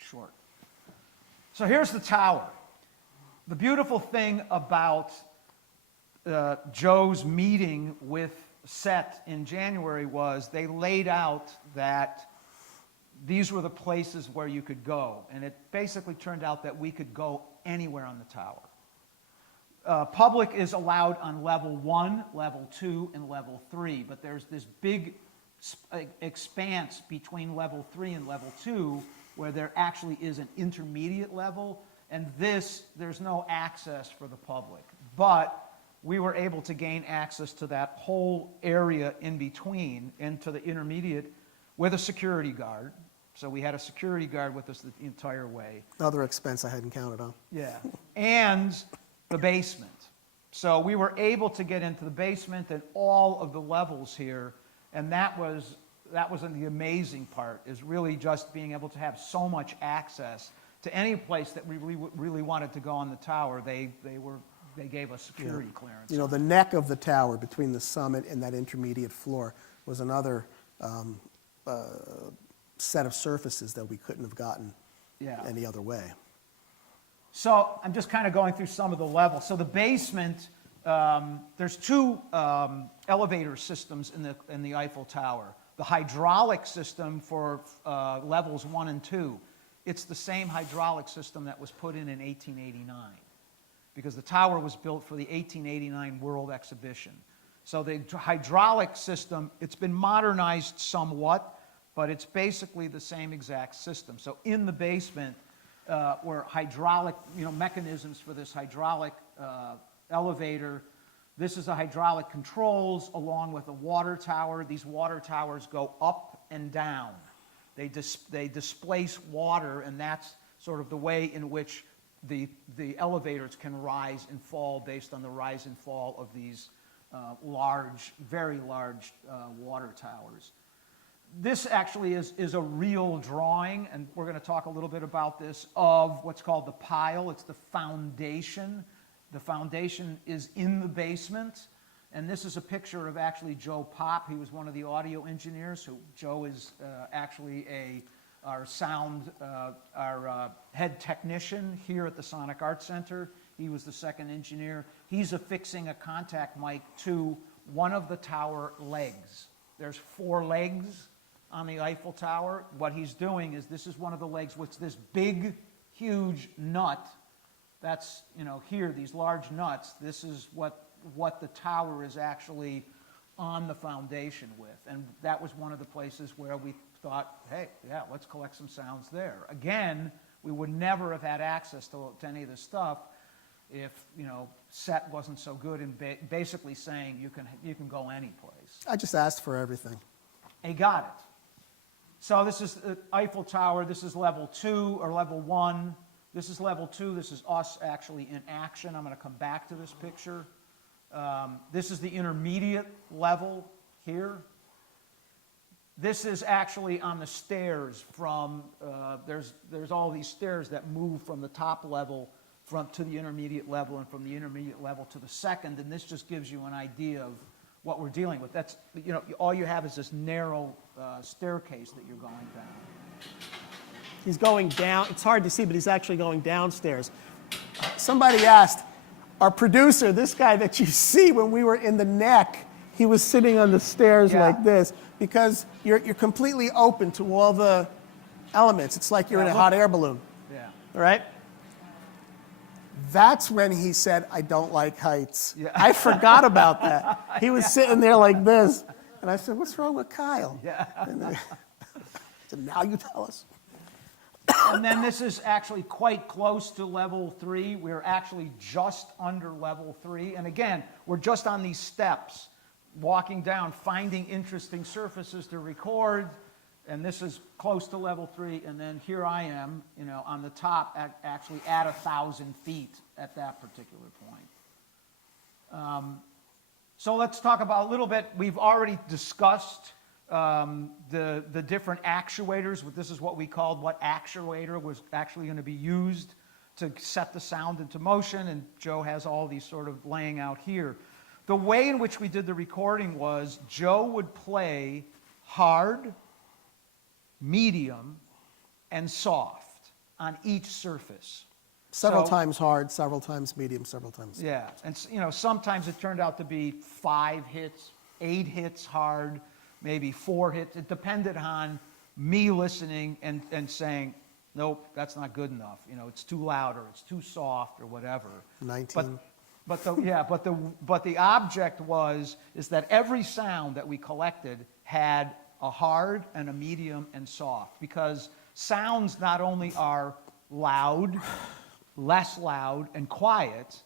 Short. So here's the tower. The beautiful thing about Joe's meeting with Set in January was they laid out that these were the places where you could go. And it basically turned out that we could go anywhere on the tower. Public is allowed on level 1, level 2, and level 3. But there's this big expanse between level 3 and level 2 where there actually is an intermediate level. And there's no access for the public. But we were able to gain access to that whole area in between into the intermediate with a security guard. So we had a security guard with us the entire way. Another expense I hadn't counted on. Yeah. And the basement. So we were able to get into the basement and all of the levels here. And that was the amazing part, is really just being able to have so much access to any place that we really wanted to go on the tower. They gave us security clearance. You know, the neck of the tower between the summit and that intermediate floor was another set of surfaces that we couldn't have gotten any other way. So I'm just kind of going through some of the levels. So the basement, there's two elevator systems in the Eiffel Tower. The hydraulic system for levels 1 and 2, it's the same hydraulic system that was put in 1889, because the tower was built for the 1889 World Exhibition. So the hydraulic system, it's been modernized somewhat, but it's basically the same exact system. So in the basement were hydraulic, mechanisms for this hydraulic elevator. This is the hydraulic controls along with a water tower. These water towers go up and down. They displace water, and that's sort of the way in which the elevators can rise and fall based on the rise and fall of these very large water towers. This actually is a real drawing, and we're going to talk a little bit about this, of what's called the pile. It's the foundation. The foundation is in the basement, and this is a picture of actually Joe Pop. He was one of the audio engineers. So Joe is actually our head technician here at the Sonic Arts Center. He was the second engineer. He's affixing a contact mic to one of the tower legs. There's 4 legs on the Eiffel Tower. What he's doing is, this is one of the legs with this big, huge nut. That's, here, these large nuts. This is what the tower is actually on the foundation with. And that was one of the places where we thought, hey, yeah, let's collect some sounds there. Again, we would never have had access to any of this stuff if, Set wasn't so good in basically saying you can go any place. I just asked for everything. He got it. So this is the Eiffel Tower. This is level 2 or level 1. This is level 2. This is us actually in action. I'm going to come back to this picture. This is the intermediate level here. This is actually on the stairs from, there's all these stairs that move from the top level to the intermediate level, and from the intermediate level to the second, and this just gives you an idea of what we're dealing with. That's, you know, all you have is this narrow staircase that you're going down. He's going down. It's hard to see, but he's actually going downstairs. Somebody asked, our producer, this guy that you see when we were in the neck, he was sitting on the stairs like this, because you're completely open to all the elements. It's like you're in a hot air balloon. Yeah. All right? That's when he said, I don't like heights. Yeah. I forgot about that. He was sitting there like this. And I said, what's wrong with Kyle? Yeah. And so now you tell us. And then this is actually quite close to level 3. We're actually just under level 3. And again, we're just on these steps, walking down, finding interesting surfaces to record. And this is close to level 3. And then here I am, you know, on the top, actually at 1,000 feet at that particular point. So let's talk about a little bit. We've already discussed the different actuators. This is what we called what actuator was actually going to be used to set the sound into motion, and Joe has all these sort of laying out here. The way in which we did the recording was Joe would play hard, medium, and soft on each surface. Several times hard, several times medium, several times. Yeah, and you know, sometimes it turned out to be 5 hits, 8 hits hard, maybe 4 hits. It depended on me listening and saying, nope, that's not good enough. You know, it's too loud or it's too soft or whatever. 19. But the object is that every sound that we collected had a hard and a medium and soft, because sounds not only are loud, less loud, and quiet,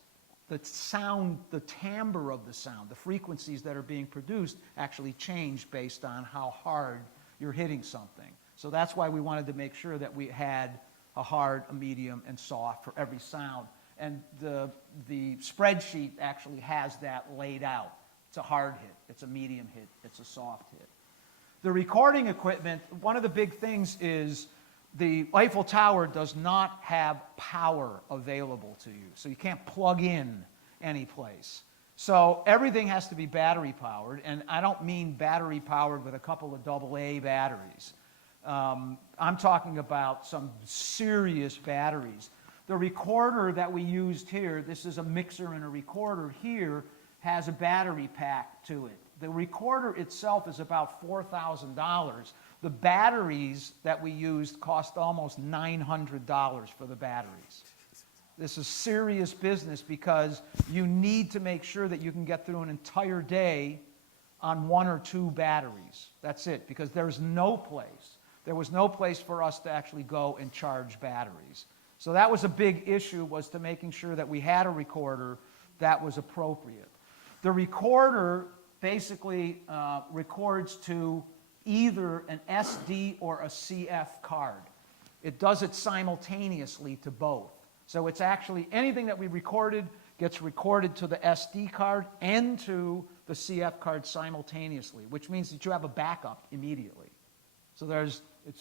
the sound, the timbre of the sound, the frequencies that are being produced actually change based on how hard you're hitting something. So that's why we wanted to make sure that we had a hard, a medium, and soft for every sound. And the spreadsheet actually has that laid out. It's a hard hit, it's a medium hit, it's a soft hit. The recording equipment, one of the big things is the Eiffel Tower does not have power available to you. So you can't plug in any place. So everything has to be battery powered, and I don't mean battery powered with a couple of AA batteries. I'm talking about some serious batteries. The recorder that we used here, this is a mixer and a recorder here, has a battery pack to it. The recorder itself is about $4,000. The batteries that we used cost almost $900 for the batteries. This is serious business, because you need to make sure that you can get through an entire day on 1 or 2 batteries. That's it, because there was no place for us to actually go and charge batteries. So that was a big issue, was to making sure that we had a recorder that was appropriate. The recorder basically records to either an SD or a CF card. It does it simultaneously to both. So it's actually anything that we recorded gets recorded to the SD card and to the CF card simultaneously, which means that you have a backup immediately. So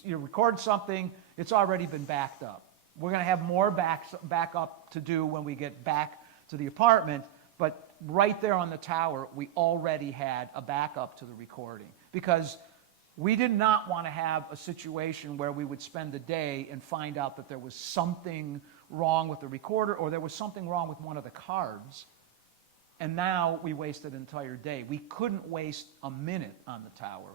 you record something, it's already been backed up. We're going to have more backup to do when we get back to the apartment, but right there on the tower, we already had a backup to the recording, because we did not want to have a situation where we would spend the day and find out that there was something wrong with the recorder, or there was something wrong with one of the cards, and now we wasted an entire day. We couldn't waste a minute on the tower.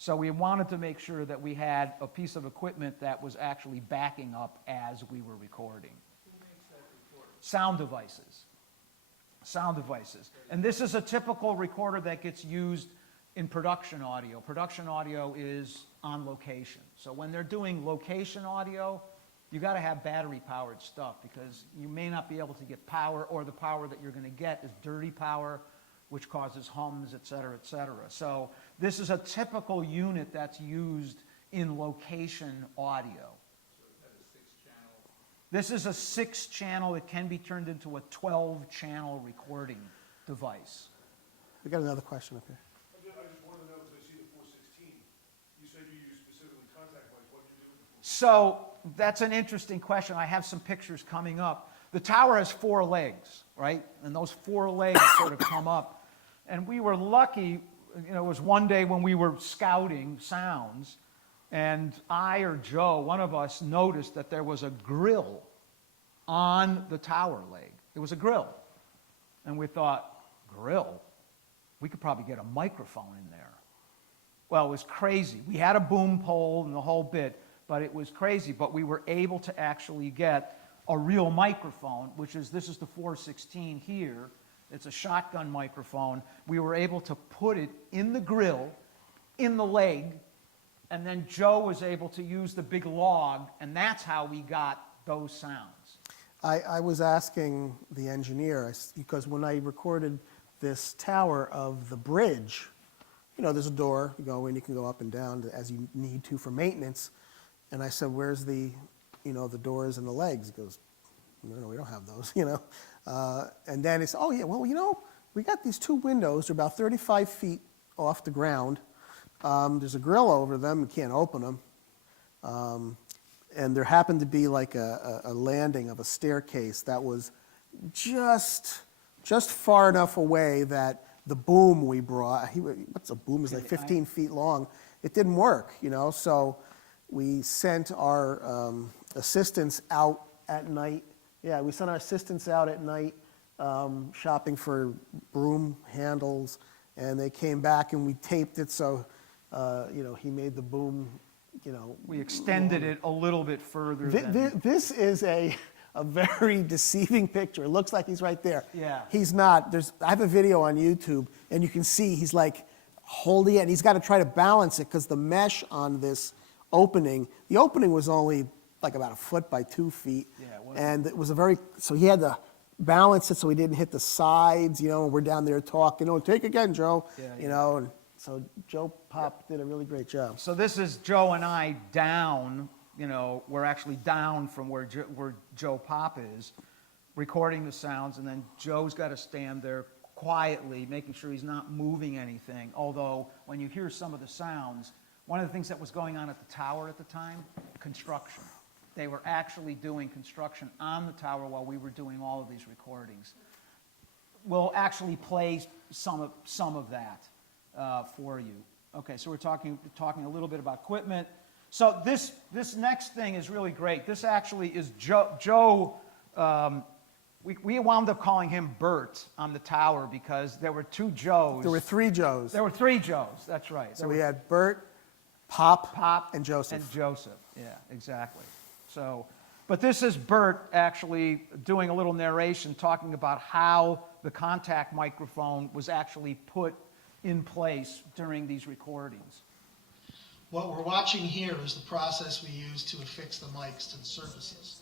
So we wanted to make sure that we had a piece of equipment that was actually backing up as we were recording. Who makes that recorder? Sound devices. Sound devices. And this is a typical recorder that gets used in production audio. Production audio is on location. So when they're doing location audio, you got to have battery-powered stuff, because you may not be able to get power, or the power that you're going to get is dirty power, which causes hums, et cetera, et cetera. So this is a typical unit that's used in location audio. So is that a 6-channel? This is a 6-channel. It can be turned into a 12-channel recording device. We got another question up here. I just wanted to know, because I see the 416. You So that's an interesting question. I have some pictures coming up. The tower has 4 legs, right? And those 4 legs sort of come up. And we were lucky, you know, it was one day when we were scouting sounds, and I or Joe, one of us, noticed that there was a grill on the tower leg. It was a grill. And we thought, grill? We could probably get a microphone in there. Well, it was crazy. We had a boom pole and the whole bit, but it was crazy. But we were able to actually get a real microphone, this is the 416 here. It's a shotgun microphone. We were able to put it in the grill, in the leg, and then Joe was able to use the big log, and that's how we got those sounds. I was asking the engineer, because when I recorded this tower of the bridge, you know, there's a door, you go in, you can go up and down as you need to for maintenance. And I said, where's the, you know, the doors and the legs? He goes, no, we don't have those, you know. And then it's, oh yeah, well, you know, we got these 2 windows, they're about 35 feet off the ground. There's a grill over them, you can't open them. And there happened to be like a landing of a staircase that was just far enough away that the boom we brought, what's a boom, is like 15 feet long. It didn't work, you know, so we sent our assistants out at night. Yeah, we sent our assistants out at night shopping for broom handles, and they came back and we taped it so, you know, he made the boom, you know. We extended it a little bit further than... This is a very deceiving picture. It looks like he's right there. Yeah. He's not. I have a video on YouTube, and you can see he's like holding it, and he's got to try to balance it because the mesh on this opening, the opening was only like about 1 foot by 2 feet. Yeah, it was. And it was so he had to balance it so he didn't hit the sides, you know, and we're down there talking, oh, take again, Joe, you know, and so Joe Pop did a really great job. So this is Joe and I down, you know, we're actually down from where Joe Pop is, recording the sounds, and then Joe's got to stand there quietly, making sure he's not moving anything. Although, when you hear some of the sounds, one of the things that was going on at the tower at the time, construction. They were actually doing construction on the tower while we were doing all of these recordings. We'll actually play some of that for you. Okay, so we're talking a little bit about equipment. So this next thing is really great. This actually is Joe. We wound up calling him Bert on the tower because there were 2 Joes. There were 3 Joes. There were 3 Joes, that's right. So we had Bert, Pop, and Joseph. And Joseph, yeah, exactly. So, but this is Bert actually doing a little narration, talking about how the contact microphone was actually put in place during these recordings. What we're watching here is the process we use to affix the mics to the surfaces.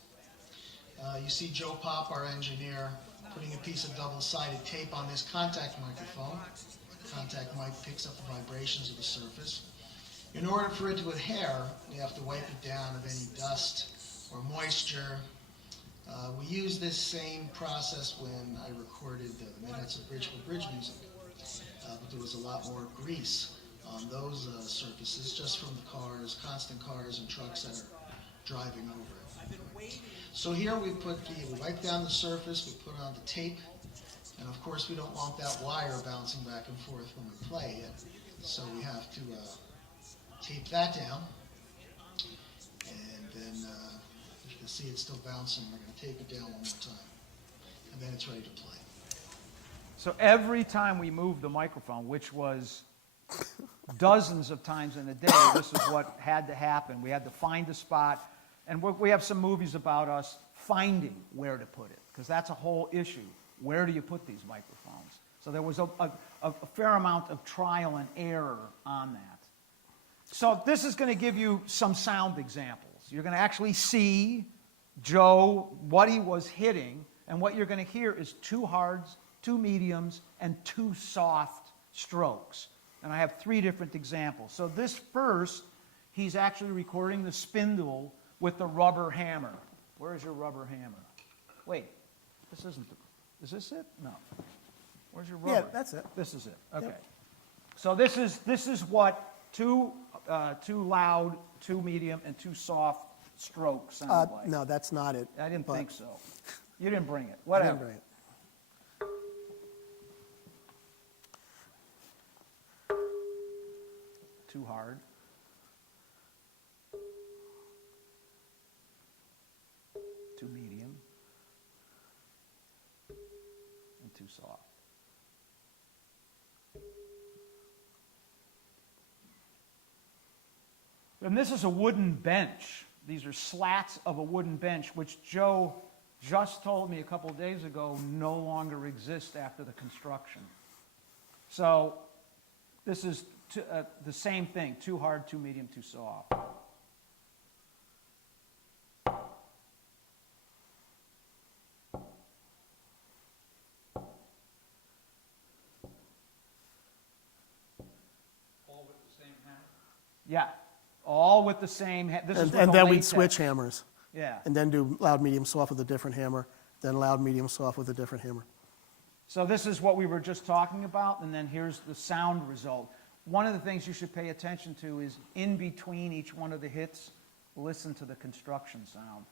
You see Joe Pop, our engineer, putting a piece of double-sided tape on this contact microphone. The contact mic picks up the vibrations of the surface. In order for it to adhere, we have to wipe it down of any dust or moisture. We use this same process when I recorded the minutes of Bridge for Bridge music, but there was a lot more grease on those surfaces just from the cars, constant cars and trucks that are driving over it. So here we wipe down the surface, we put on the tape, and of course we don't want that wire bouncing back and forth when we play it, so we have to tape that down, and then you can see it's still bouncing. We're going to tape it down one more time, and then it's ready to play. So every time we moved the microphone, which was dozens of times in a day, this is what had to happen. We had to find a spot, and we have some movies about us finding where to put it, because that's a whole issue. Where do you put these microphones? So there was a fair amount of trial and error on that. So this is going to give you some sound examples. You're going to actually see Joe, what he was hitting, and what you're going to hear is 2 hards, 2 mediums, and 2 soft strokes. And I have 3 different examples. So this first, he's actually recording the spindle with the rubber hammer. Where's your rubber hammer? Wait, this isn't is this it? No. Where's your rubber? Yeah, that's it. This is it. Okay. Yep. So this is what 2 loud, 2 medium, and 2 soft stroke sound like? No, that's not it. I didn't but think so. You didn't bring it, I whatever. didn't bring it. Too hard. Too medium. And too soft. And this is a wooden bench. These are slats of a wooden bench, which Joe just told me a couple of days ago no longer exist after the construction. So this is the same thing, too hard, too medium, too soft. All with the same hammer? Yeah, all with the same, this is with And a then we'd latex. switch hammers. Yeah. And then do loud, medium, soft with a different hammer, then loud, medium, soft with a different hammer. So this is what we were just talking about, and then here's the sound result. One of the things you should pay attention to is in between each one of the hits, listen to the construction sound.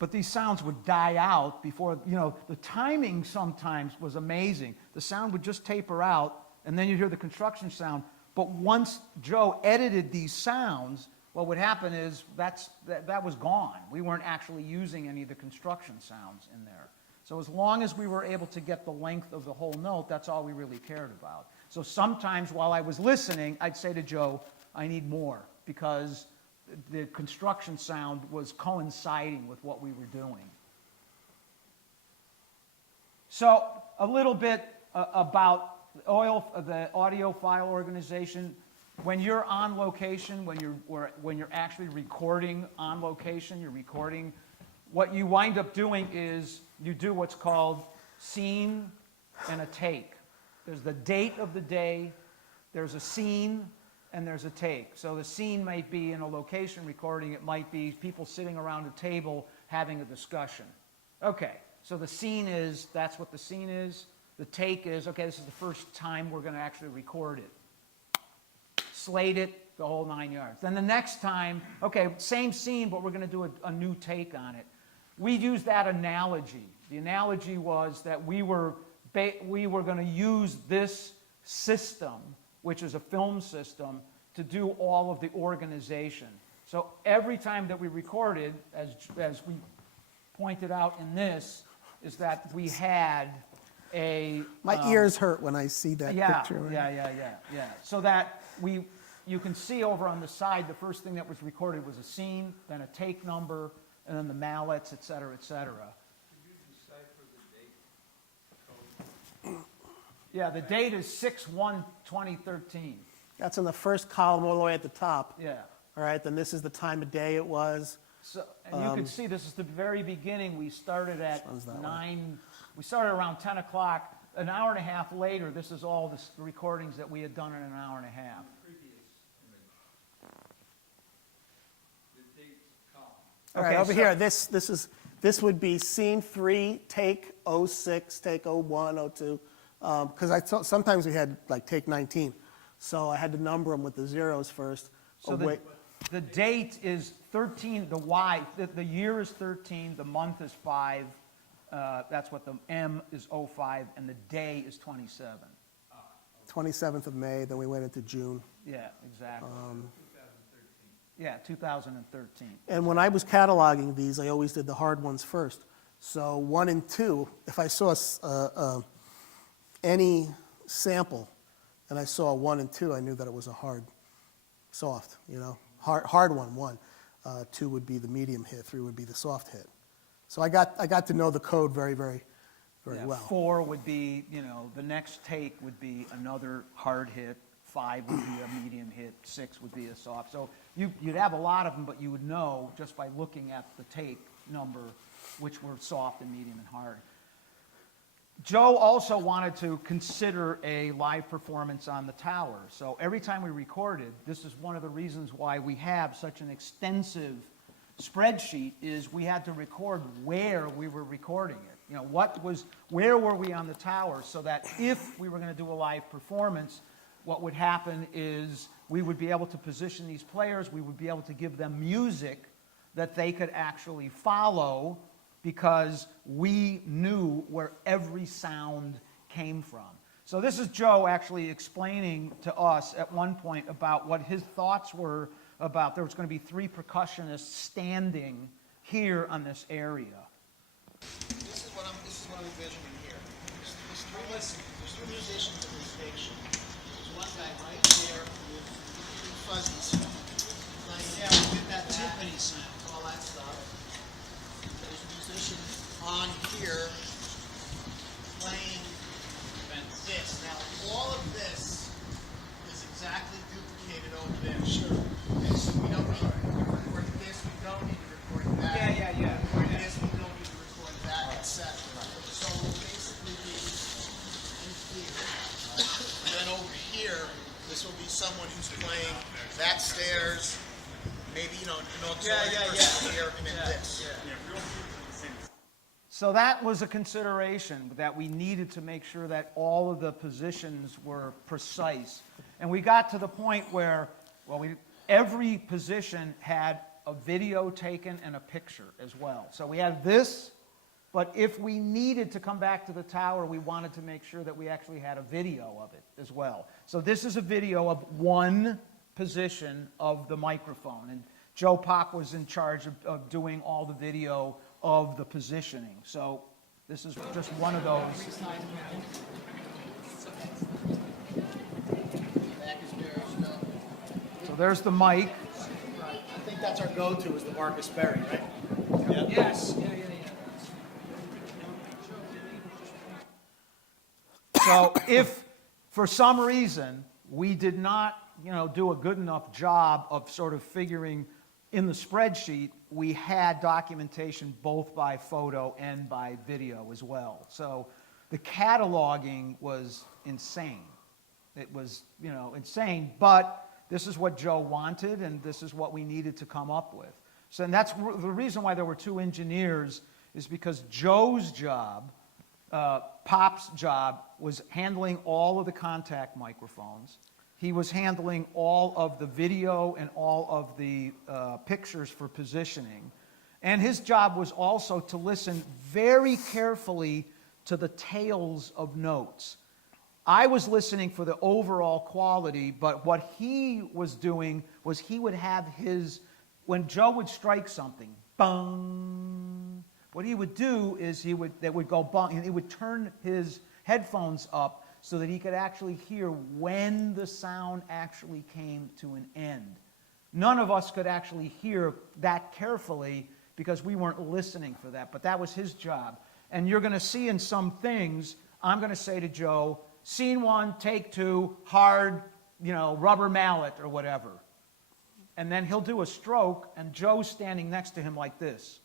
But these sounds would die out before, the timing sometimes was amazing. The sound would just taper out, and then you'd hear the construction sound. But once Joe edited these sounds, what would happen is that was gone. We weren't actually using any of the construction sounds in there. So as long as we were able to get the length of the whole note, that's all we really cared about. So sometimes while I was listening, I'd say to Joe, I need more, because the construction sound was coinciding with what we were doing. So a little bit about the audiophile organization. When you're on location, when you're actually recording on location, you're recording, what you wind up doing is you do what's called scene and a take. There's the date of the day, there's a scene, and there's a take. So the scene might be in a location recording. It might be people sitting around a table having a discussion. Okay, so the scene is, that's what the scene is. The take is, okay, this is the first time we're going to actually record it. Slate it, the whole 9 yards. Then the next time, okay, same scene, but we're going to do a new take on it. We used that analogy. The analogy was that we were going to use this system, which is a film system, to do all of the organization. So every time that we recorded, as we pointed out in this, is that we had a... My ears hurt when I see that picture. Yeah. So that you can see over on the side, the first thing that was recorded was a scene, then a take number, and then the mallets, et cetera, et cetera. Did you decipher the date? Yeah, the date is 6/1/2013. That's in the first column all the way at the top. Yeah. All right, then this is the time of day it was. So, and you can see this is the very beginning. We started at one's that 9, we started around 10 o'clock. An hour and a half later, this is all the recordings that we had done in an hour and a half. Previous image. The date column. All right, Okay, over so- here, this would be scene 3, take 06, take 01, 02. Because sometimes we had like take 19. So I had to number them with the zeros first. So the date is 13, the year is 13, the month is 5, that's what the M is 05, and the day is 27. 27th of May, then we went into June. Yeah, exactly. Yeah, 2013. And when I was cataloging these, I always did the hard ones first. So 1 and 2, if I saw any sample and I saw 1 and 2, I knew that it was a soft, hard one, 1. 2 would be the medium hit, 3 would be the soft hit. So I got to know the code very, very, very Yeah, well. 4 would be, the next take would be another hard hit, 5 would be a medium hit, 6 would be a soft. So you'd have a lot of them, but you would know just by looking at the take number which were soft and medium and hard. Joe also wanted to consider a live performance on the tower. So every time we recorded, this is one of the reasons why we have such an extensive spreadsheet, is we had to record where we were recording it. You know, where were we on the tower, so that if we were going to do a live performance, what would happen is we would be able to position these players, we would be able to give them music that they could actually follow, because we knew where every sound came from. So this is Joe actually explaining to us at one point about what his thoughts were about. There was going to be 3 percussionists standing here on this area. This is what I'm envisioning here. There's 3 musicians at this station. There's one guy right there with fuzzies. Right there, we get that timpani sound, all that stuff. There's a musician on here playing this. Now, all of this is exactly duplicated over there. Sure. Okay, so we don't need to record this, we don't need to record that. Yeah. Record this, we don't need to record that, etc. So we'll basically be in here. And then over here, this will be someone who's playing that stairs, maybe, an auxiliary person here, and then this. So that was a consideration, that we needed to make sure that all of the positions were precise. And we got to the point where, every position had a video taken and a picture as well. So we had this, but if we needed to come back to the tower, we wanted to make sure that we actually had a video of it as well. So this is a video of one position of the microphone. And Joe Pop was in charge of doing all the video of the positioning. So this is just one of those. So there's the mic. I think that's our go-to, is the Marcus Berry, right? Yes. So if for some reason we did not, do a good enough job of sort of figuring in the spreadsheet, we had documentation both by photo and by video as well. So the cataloging was insane. It was, insane, but this is what Joe wanted, and this is what we needed to come up with. So, and that's the reason why there were 2 engineers, is because Joe's job, Pop's job, was handling all of the contact microphones. He was handling all of the video and all of the pictures for positioning. And his job was also to listen very carefully to the tails of notes. I was listening for the overall quality, but what he was doing was he would have when Joe would strike something, bung, what he would do is that would go bung, and he would turn his headphones up so that he could actually hear when the sound actually came to an end. None of us could actually hear that carefully because we weren't listening for that, but that was his job. And you're going to see in some things, I'm going to say to Joe, scene 1, take 2, hard, rubber mallet or whatever. And then he'll do a stroke, and Joe's standing next to him like this.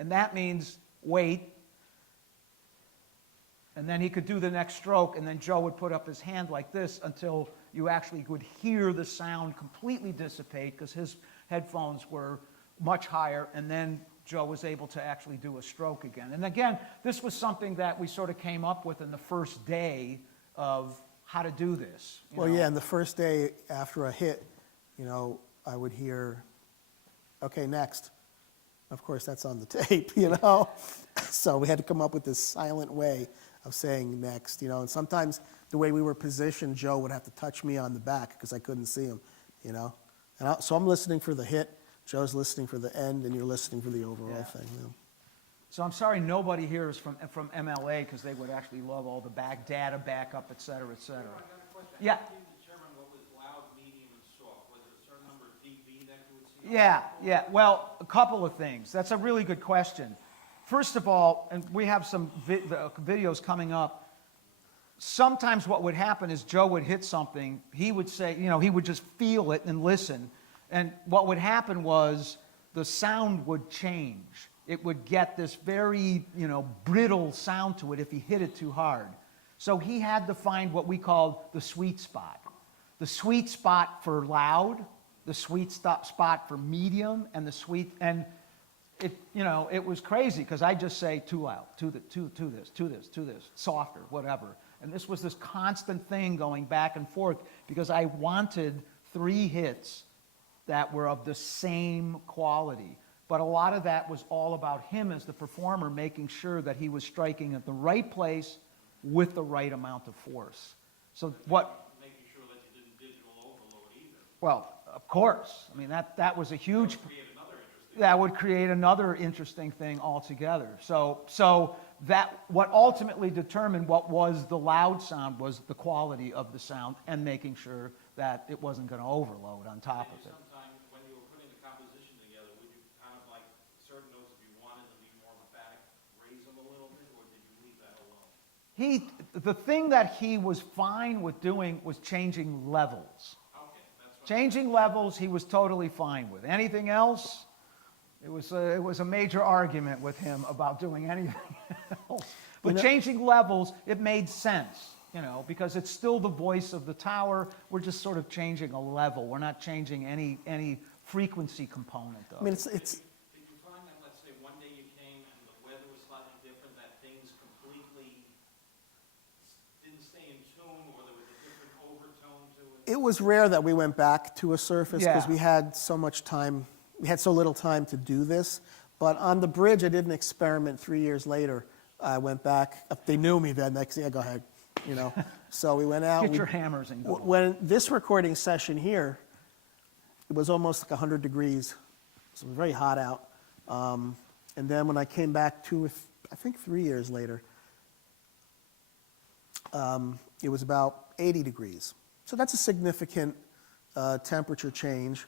And that means wait. And then he could do the next stroke, and then Joe would put up his hand like this until you actually would hear the sound completely dissipate, because his headphones were much higher, and then Joe was able to actually do a stroke again. And again, this was something that we sort of came up with in the first day of how to do this. Yeah, and the first day after a hit, I would hear, okay, next. Of course, that's on the tape, So we had to come up with this silent way of saying next, and sometimes the way we were positioned, Joe would have to touch me on the back because I couldn't see him, And so I'm listening for the hit, Joe's listening for the end, and you're listening for the overall thing. So I'm sorry nobody here is from MLA, because they would actually love all the data backup, et cetera, et cetera. Yeah. How did you determine what was loud, medium, and soft? Was it a certain number of dB that you would see? Yeah. Well, a couple of things. That's a really good question. First of all, and we have some videos coming up, sometimes what would happen is Joe would hit something, he would say, he would just feel it and listen. And what would happen was the sound would change. it would get this very, brittle sound to it if he hit it too hard. So he had to find what we called the sweet spot. The sweet spot for loud, the sweet spot for medium, and it was crazy because I just say too loud, too this, softer, whatever. And this was this constant thing going back and forth because I wanted 3 hits that were of the same quality. But a lot of that was all about him as the performer making sure that he was striking at the right place with the right amount of force. So what... Making sure that you didn't digital overload either. Well, of course. I mean, that was a huge... That would create another interesting thing altogether. So that what ultimately determined what was the loud sound was the quality of the sound and making sure that it wasn't going to overload on top of it. Sometime when you were putting the composition together, would you kind of like certain notes if you wanted to be more emphatic, raise them a little bit, or did you leave that alone? The thing that he was fine with doing was changing levels. Okay, that's fine. Changing levels, he was totally fine with. Anything else, it was a major argument with him about doing anything else. But changing levels, it made sense, because it's still the voice of the tower. We're just sort of changing a level. We're not changing any frequency component of it. I mean, it's Did you find that, let's say, one day you came and the weather was slightly different, that things completely didn't stay in tune, or there was a different overtone to it? It was rare that we went back to a surface because Yeah. we had so much time, we had so little time to do this. But on the bridge, I did an experiment 3 years later. I went back. They knew me then. Next thing, yeah, go ahead. So we went out. Get your hammers and go. When this recording session here, it was almost like 100 degrees. So it was very hot out. And then when I came back I think 3 years later, it was about 80 degrees. So that's a significant temperature change.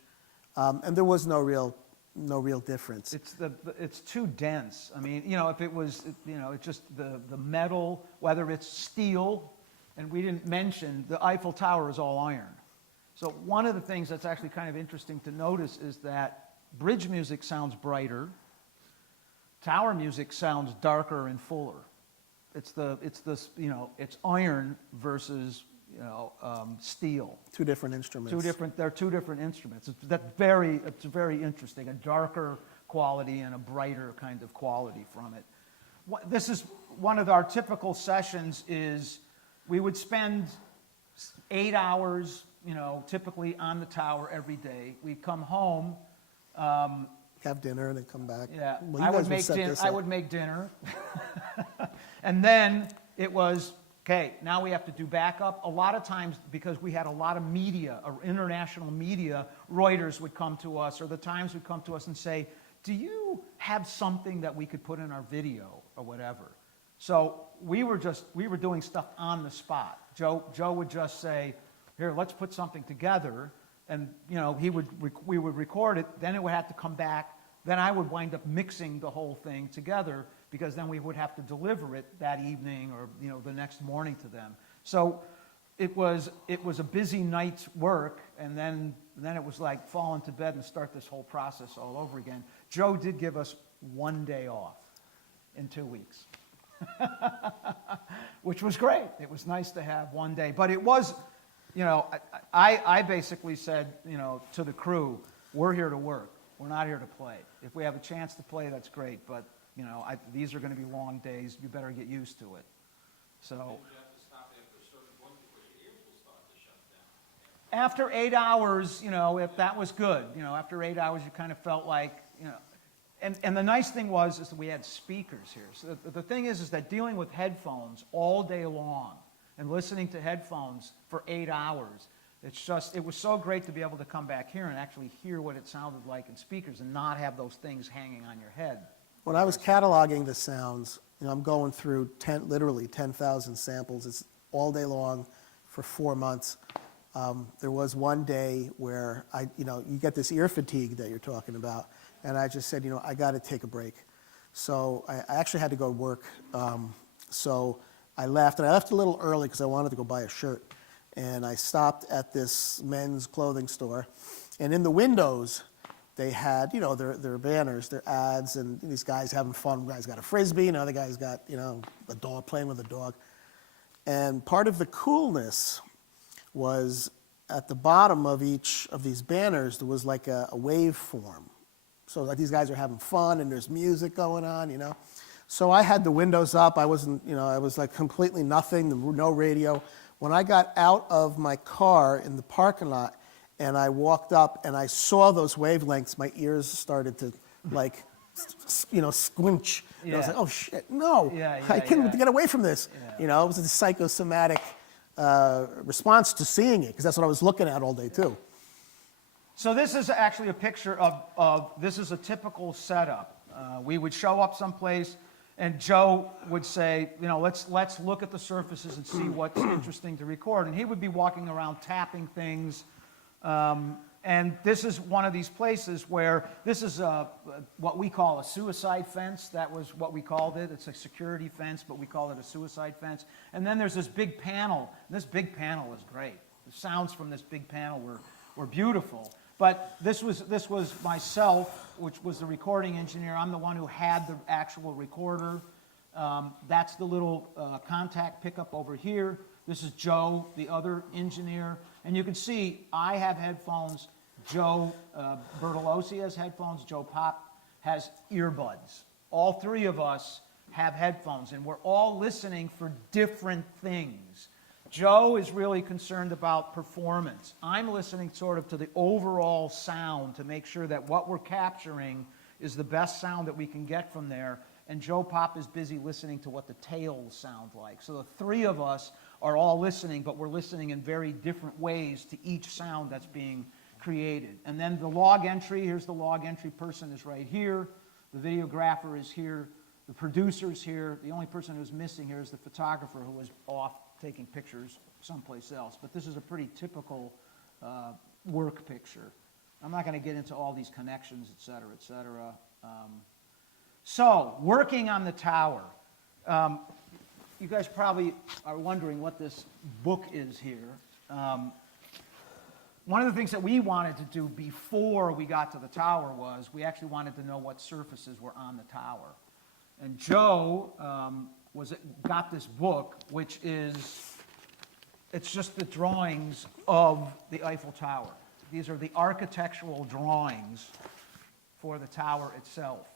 And there was no real difference. It's too dense. I mean, if it was, it's just the metal, whether it's steel, and we didn't mention the Eiffel Tower is all iron. So one of the things that's actually kind of interesting to notice is that bridge music sounds brighter, tower music sounds darker and fuller. It's iron versus steel. Two different instruments. They're two different instruments. It's very interesting. A darker quality and a brighter kind of quality from it. This is one of our typical sessions. Is we would spend 8 hours, typically on the tower every day. We'd come home. Have dinner and then come back. Yeah, Well, you guys would set this I up. would make dinner, and then it was. Okay, now we have to do backup. A lot of times, because we had a lot of media, international media, Reuters would come to us, or the Times would come to us and say, do you have something that we could put in our video, or whatever? So we were doing stuff on the spot. Joe would just say, here, let's put something together, and we would record it, then it would have to come back, then I would wind up mixing the whole thing together, because then we would have to deliver it that evening or the next morning to them. So it was a busy night's work, and then it was like fall into bed and start this whole process all over again. Joe did give us 1 day off in 2 weeks, which was great. It was nice to have 1 day, but it was, I basically said, to the crew, we're here to work. We're not here to play. If we have a chance to play, that's great, but these are going to be long days. You better get used to it. So You have to stop after a certain point because your ears will start to shut down. after 8 hours, if that was good. After 8 hours, you kind of felt like, and the nice thing was is that we had speakers here. So the thing is that dealing with headphones all day long and listening to headphones for 8 hours, it was so great to be able to come back here and actually hear what it sounded like in speakers and not have those things hanging on your head. When I was cataloging the sounds, I'm going through literally 10,000 samples. It's all day long for 4 months. There was one day where you get this ear fatigue that you're talking about, and I just said, I got to take a break. So I actually had to go to work. So I left, and I left a little early because I wanted to go buy a shirt. And I stopped at this men's clothing store, and in the windows, they had, you know, their banners, their ads, and these guys having fun. One guy's got a Frisbee, another guy's got, you know, a dog, playing with a dog. And part of the coolness was at the bottom of each of these banners, there was like a waveform. So like these guys are having fun and there's music going on, you know. So I had the windows up. I wasn't, you know, I was like completely nothing, no radio. When I got out of my car in the parking lot and I walked up and I saw those wavelengths, my ears started to like, you know, squinch. And I was Yeah. like, oh shit, no, Yeah, I couldn't yeah. get away from this. Yeah. You know, it was a psychosomatic response to seeing it, because that's what I was looking at all day too. So this is actually a picture of this is a typical setup. We would show up someplace, and Joe would say, you know, let's look at the surfaces and see what's interesting to record. And he would be walking around tapping things. And this is one of these places where this is what we call a suicide fence. That was what we called it. It's a security fence, but we call it a suicide fence. And then there's this big panel. This big panel is great. The sounds from this big panel were beautiful. But this was myself, which was the recording engineer. I'm the one who had the actual recorder. That's the little contact pickup over here. This is Joe, the other engineer. And you can see I have headphones. Joe Bertolozzi has headphones. Joe Pop has earbuds. All three of us have headphones, and we're all listening for different things. Joe is really concerned about performance. I'm listening sort of to the overall sound to make sure that what we're capturing is the best sound that we can get from there. And Joe Pop is busy listening to what the tails sound like. So the three of us are all listening, but we're listening in very different ways to each sound that's being created. And then the log entry, here's the log entry person is right here. The videographer is here. The producer's here. The only person who's missing here is the photographer, who was off taking pictures someplace else. But this is a pretty typical work picture. I'm not going to get into all these connections, et cetera, et cetera. So, working on the tower. You guys probably are wondering what this book is here. One of the things that we wanted to do before we got to the tower was we actually wanted to know what surfaces were on the tower. And Joe got this book, which is, it's just the drawings of the Eiffel Tower. These are the architectural drawings for the tower itself.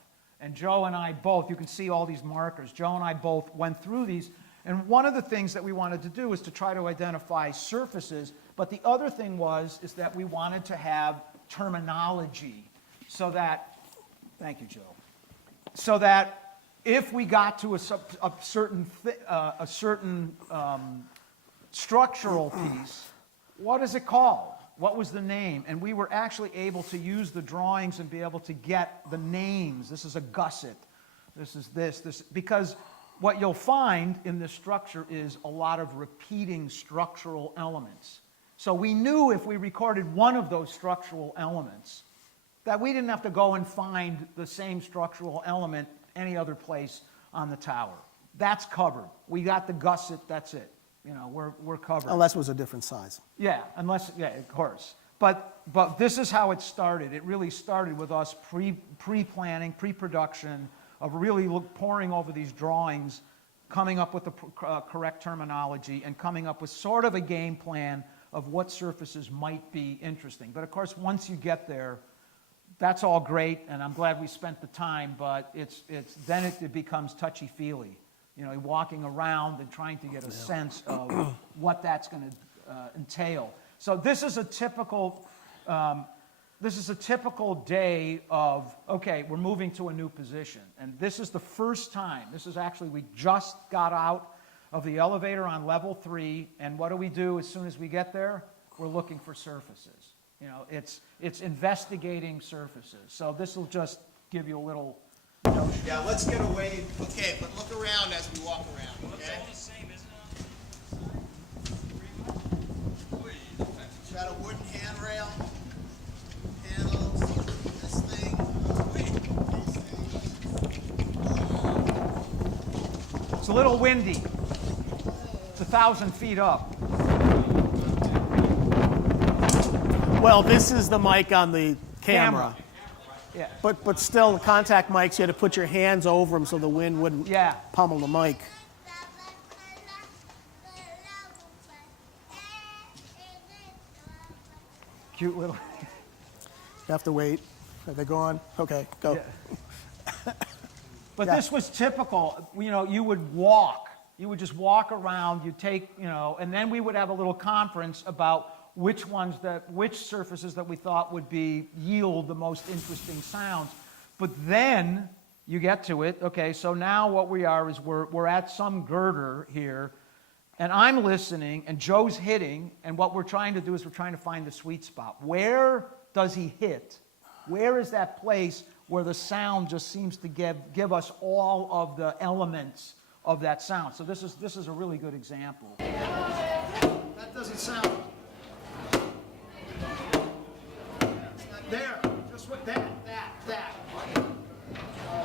And Joe and I both, you can see all these markers, Joe and I both went through these. And one of the things that we wanted to do is to try to identify surfaces, but the other thing is that we wanted to have terminology so that, thank you, Joe, so that if we got to a certain structural piece, what is it called? What was the name? And we were actually able to use the drawings and be able to get the names. This is a gusset. This is this, because what you'll find in this structure is a lot of repeating structural elements. So we knew if we recorded one of those structural elements that we didn't have to go and find the same structural element any other place on the tower. That's covered. We got the gusset, that's it. You know, we're covered. Unless it was a different size. Yeah, of course. But this is how it started. It really started with us pre-planning, pre-production, of really poring over these drawings, coming up with the correct terminology, and coming up with sort of a game plan of what surfaces might be interesting. But of course, once you get there, that's all great, and I'm glad we spent the time, but then it becomes touchy-feely. You know, walking around and trying to get a sense of what that's going to entail. So this is a typical day of, okay, we're moving to a new position. And this is the first time. This is actually, we just got out of the elevator on level 3, and what do we do as soon as we get there? We're looking for surfaces. You know, it's investigating surfaces. So this will just give you a little notion. Yeah, let's get away. Okay, but look around as we walk around, okay? all the same, isn't It's got a wooden handrail, panels, this thing, these things. It's a little windy. It's 1,000 feet up. Well, this is the mic on the camera. Yeah. But still, the contact mics, you had to put your hands over them so the wind wouldn't Yeah. pummel the mic. Cute little. You have to wait. Are they gone? Okay, go. Yeah. But Yeah. this was typical. You know, you would walk. You would just walk around. You take, you know, and then we would have a little conference about which surfaces that we thought would yield the most interesting sounds. But then you get to it. Okay, so now what we are is we're at some girder here, and I'm listening, and Joe's hitting, and what we're trying to do is we're trying to find the sweet spot. Where does he hit? Where is that place where the sound just seems to give us all of the elements of that sound? So this is a really good example. That doesn't sound. It's not there. Just what that.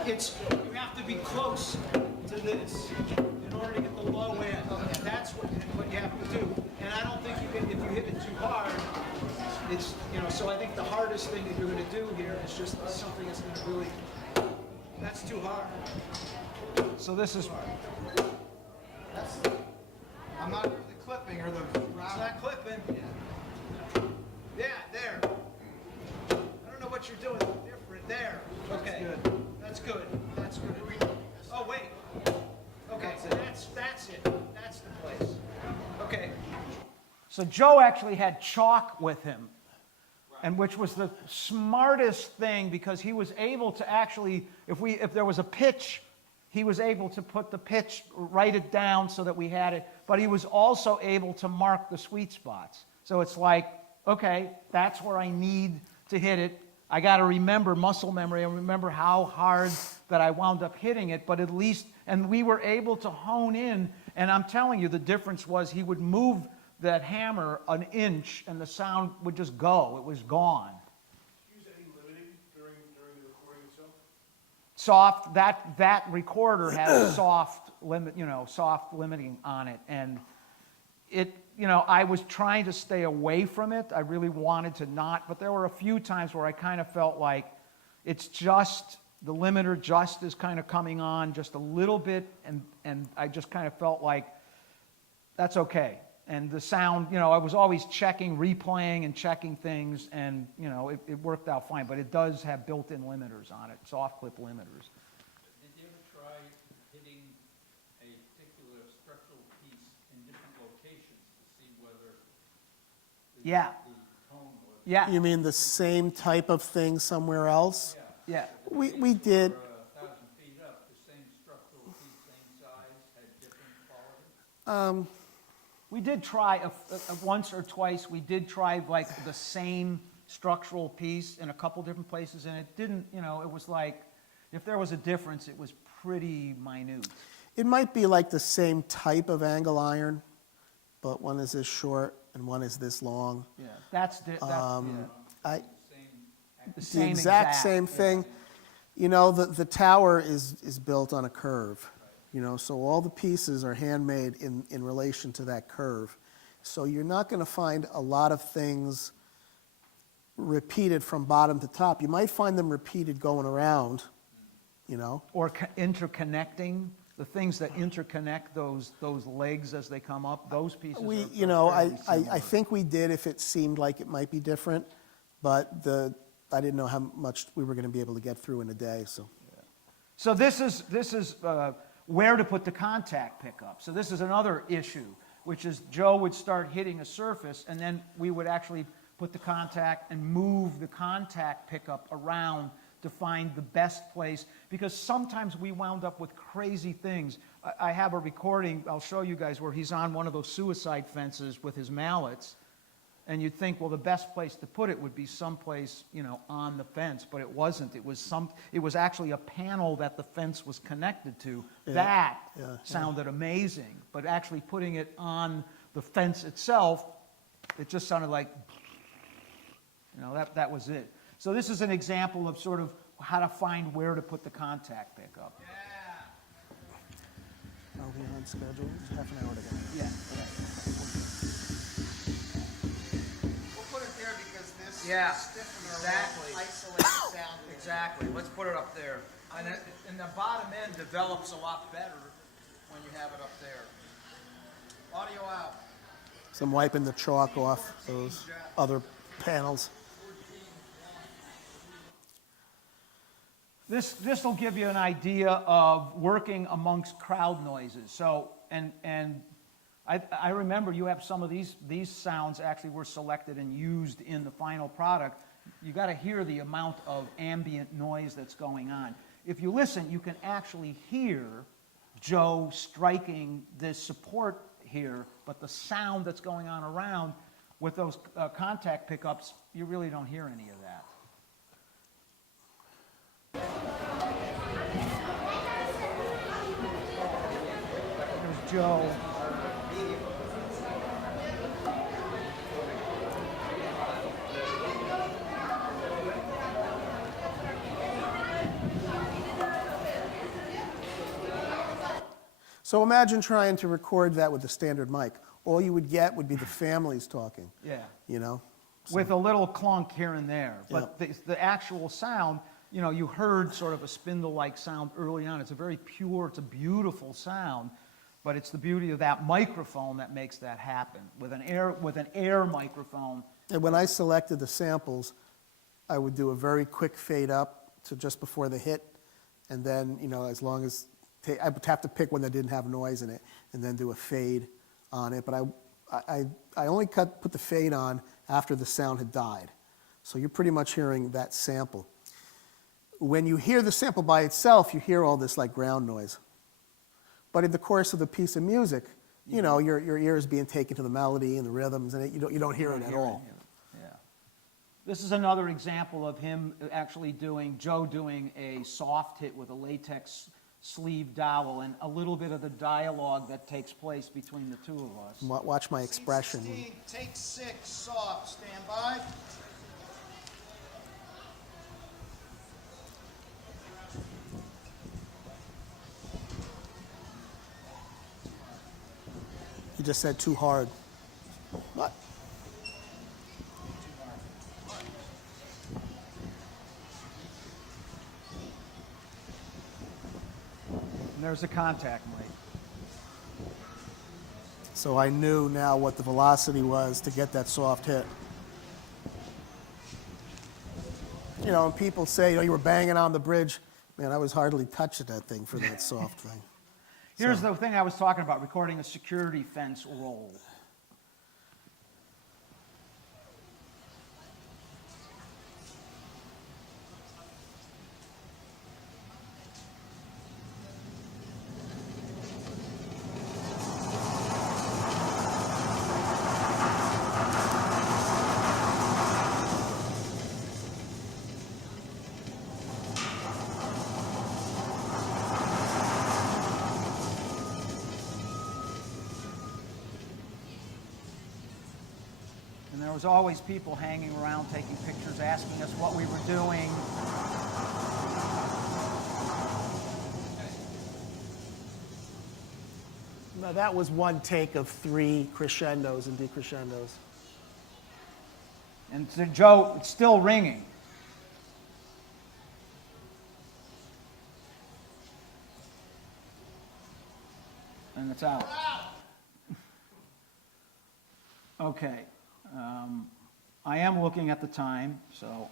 It's you have to be close to this in order to get the low end. Okay. That's what you have to do. And I don't think if you hit it too hard, it's, you know, so I think the hardest thing that you're going to do here is just something that's going to really, that's too hard. So this is, I'm not really clipping or the. it's not clipping. Yeah, there. I don't know what you're doing different there. Okay. That's good. That's good. Oh, wait. Okay, so that's it. That's the place. Okay. So Joe actually had chalk with him, and which was the smartest thing because he was able to actually, if there was a pitch, he was able to put the pitch, write it down so that we had it, but he was also able to mark the sweet spots. So it's like, okay, that's where I need to hit it. I got to remember muscle memory and remember how hard that I wound up hitting it, but at least, and we were able to hone in, and I'm telling you, the difference was he would move that hammer an inch and the sound would just go. It was gone. Use any limiting during the recording itself? Soft, that recorder has soft limiting on it, and it, you know, I was trying to stay away from it. I really wanted to not, but there were a few times where I kind of felt like it's just, the limiter just is kind of coming on just a little bit, and I just kind of felt like that's okay. And the sound, you know, I was always checking, replaying and checking things, and, you know, it worked out fine, but it does have built-in limiters on it, soft clip limiters. Did you ever try hitting a particular structural piece in different locations to see whether the tone was? Yeah. You mean the same type of thing somewhere else? Yeah. We did. 1,000 feet up, the same structural piece, same size, had different quality? We did try once or twice. We did try like the same structural piece in a couple different places, and it didn't. You know, it was like if there was a difference, it was pretty minute. It might be like the same type of angle iron, but one is this short and one is this long. Yeah, that's the The same exact same yeah. thing. You know, the tower is built on a curve. You know, so all the pieces are handmade in relation to that curve. So you're not going to find a lot of things repeated from bottom to top. You might find them repeated going around, you know. Or interconnecting, the things that interconnect those legs as they come up, those pieces are You know, fairly similar. I think we did if it seemed like it might be different, but I didn't know how much we were going to be able to get through in a day, so. So this is where to put the contact pickup. So this is another issue, which is Joe would start hitting a surface, and then we would actually put the contact and move the contact pickup around to find the best place, because sometimes we wound up with crazy things. I have a recording, I'll show you guys, where he's on one of those suicide fences with his mallets, and you'd think, well, the best place to put it would be someplace, you know, on the fence, but it wasn't. It was actually a panel that the fence was connected to. That sounded amazing, but actually putting it on the fence itself, it just sounded like, you know, that was it. So this is an example of sort of how to find where to put the contact pickup. I'll be on schedule, it's half an hour to go. Yeah. We'll put it there because this Yeah, stiffer or exactly. isolated sound. Exactly, let's put it up there. And the bottom end develops a lot better when you have it up there. Audio out. So I'm wiping the chalk off those other panels. This will give you an idea of working amongst crowd noises. So, and I remember you have some of these sounds actually were selected and used in the final product. You got to hear the amount of ambient noise that's going on. If you listen, you can actually hear Joe striking this support here, but the sound that's going on around with those contact pickups, you really don't hear any of that. There's Joe. So imagine trying to record that with a standard mic. All you would get would be the families talking, Yeah. you know? With a little clunk here and there. But the actual sound, you know, you heard sort of a spindle-like sound early on. It's a very pure, it's a beautiful sound, but it's the beauty of that microphone that makes that happen. With an air microphone. And when I selected the samples, I would do a very quick fade up to just before the hit, and then, you know, as long as, I would have to pick one that didn't have noise in it, and then do a fade on it. But I only put the fade on after the sound had died. So you're pretty much hearing that sample. When you hear the sample by itself, you hear all this like ground noise. But in the course of the piece of music, you know, your ear is being taken to the melody and the rhythms, and you don't hear it at all. Yeah. This is another example of him actually Joe doing a soft hit with a latex sleeve dowel and a little bit of the dialogue that takes place between the two of us. Watch my expression. 16, take 6, soft, stand by. You just said too hard. What? And there's a contact mic. So I knew now what the velocity was to get that soft hit. You know, and people say, you were banging on the bridge. Man, I was hardly touching that thing for that soft thing. Here's the thing I was talking about, recording a security fence roll. And there was always people hanging around taking pictures, asking us what we were doing. Now, that was one take of 3 crescendos and decrescendos. And to Joe, it's still ringing. And it's out. Okay. I am looking at the time, so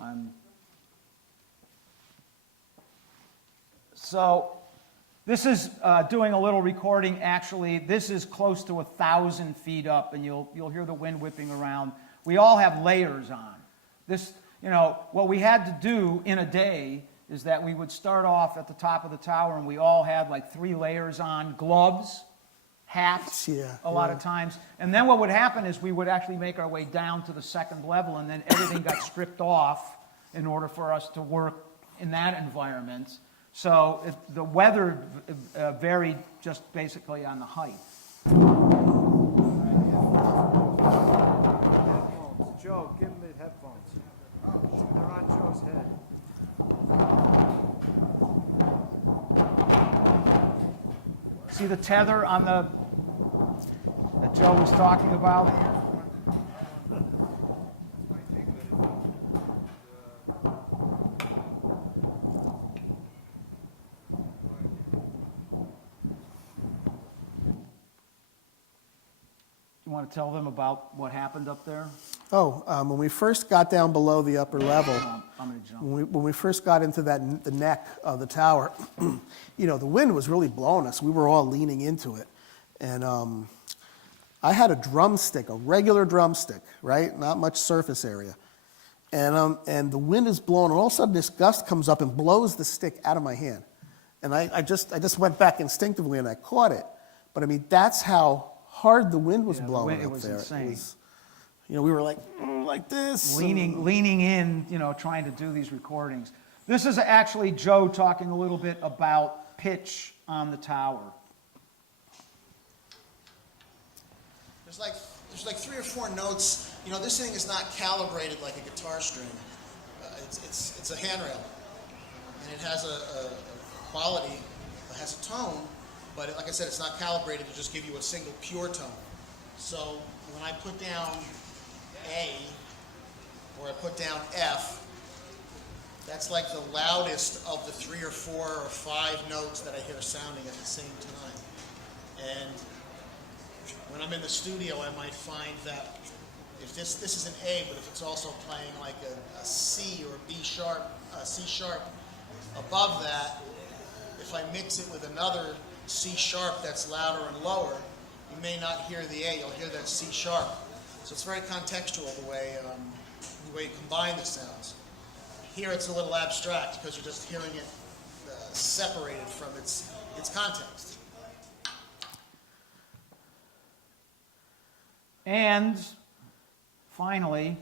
this is doing a little recording. Actually, this is close to 1,000 feet up, and you'll hear the wind whipping around. We all have layers on. This, you know, what we had to do in a day is that we would start off at the top of the tower, and we all had like 3 layers on, gloves, hats, a lot of times. And then what would happen is we would actually make our way down to the 2nd level, and then everything got stripped off in order for us to work in that environment. So the weather varied just basically on the height. Headphones. Joe, give him the headphones. They're on Joe's head. See the tether on that Joe was talking about? You want to tell them about what happened up there? When we first got down below the upper level, I'm going to jump. when we first got into the neck of the tower, the wind was really blowing us. We were all leaning into it. And I had a drumstick, a regular drumstick, right? Not much surface area. And the wind is blowing, and all of a sudden this gust comes up and blows the stick out of my hand. And I just went back instinctively and I caught it. But I mean, that's how hard the wind was blowing up there. Insane. It was, we were like this. Leaning in, trying to do these recordings. This is actually Joe talking a little bit about pitch on the tower. There's like 3 or 4 notes. This thing is not calibrated like a guitar string. It's a handrail, and it has a quality, it has a tone, but like I said, it's not calibrated to just give you a single pure tone. So when I put down A or I put down F, that's like the loudest of the 3 or 4 or 5 notes that I hear sounding at the same time. And when I'm in the studio, I might find that if this is an A, but if it's also playing like a C or a B sharp, a C sharp above that, if I mix it with another C sharp that's louder and lower, you may not hear the A, you'll hear that C sharp. So it's very contextual the way you combine the sounds. Here it's a little abstract because you're just hearing it separated from its context. And finally,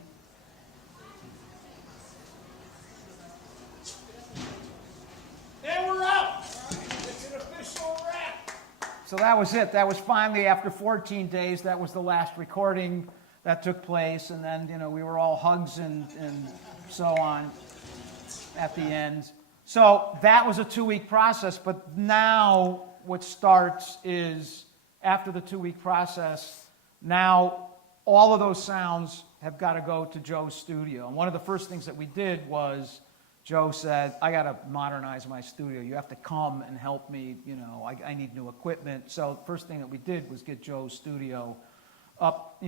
And we're out. It's an official wrap. so that was it. That was finally, after 14 days, that was the last recording that took place. And then, we were all hugs and so on at the end. So that was a 2-week process. But now what starts is, after the 2-week process, now all of those sounds have got to go to Joe's studio. And one of the first things that we did was, Joe said, I got to modernize my studio. You have to come and help me. I need new equipment. So the first thing that we did was get Joe's studio up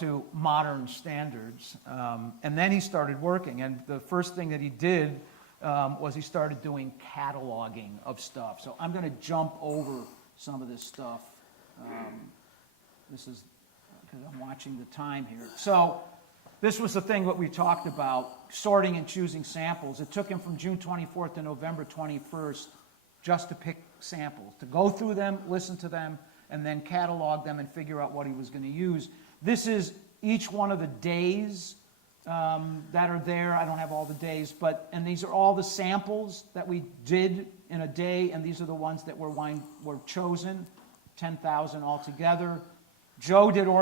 to modern standards. And then he started working. And the first thing that he did was he started doing cataloging of stuff. So I'm going to jump over some of this stuff. This is because I'm watching the time here. So this was the thing that we talked about, sorting and choosing samples. It took him from June 24th to November 21st just to pick samples, to go through them, listen to them, and then catalog them and figure out what he was going to use. This is each one of the days that are there. I don't have all the days, and these are all the samples that we did in a day, and these are the ones that were chosen, 10,000 altogether. Joe did a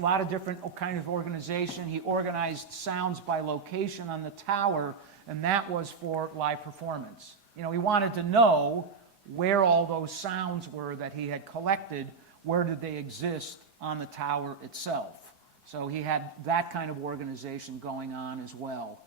lot of different kind of organization. He organized sounds by location on the tower, and that was for live performance. He wanted to know where all those sounds were that he had collected, where did they exist on the tower itself. So he had that kind of organization going on as well.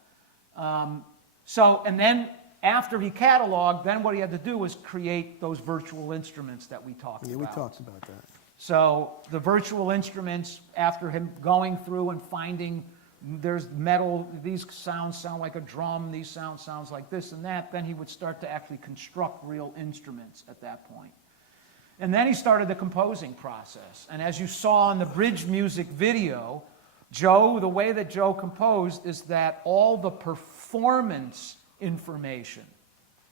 And then after he cataloged, then what he had to do was create those virtual instruments that we talked about. Yeah, we talked about that. So the virtual instruments, after him going through and finding there's metal, these sounds sound like a drum, these sounds like this and that, then he would start to actually construct real instruments at that point. And then he started the composing process. And as you saw in the Bridge Music video, the way that Joe composed is that all the performance information,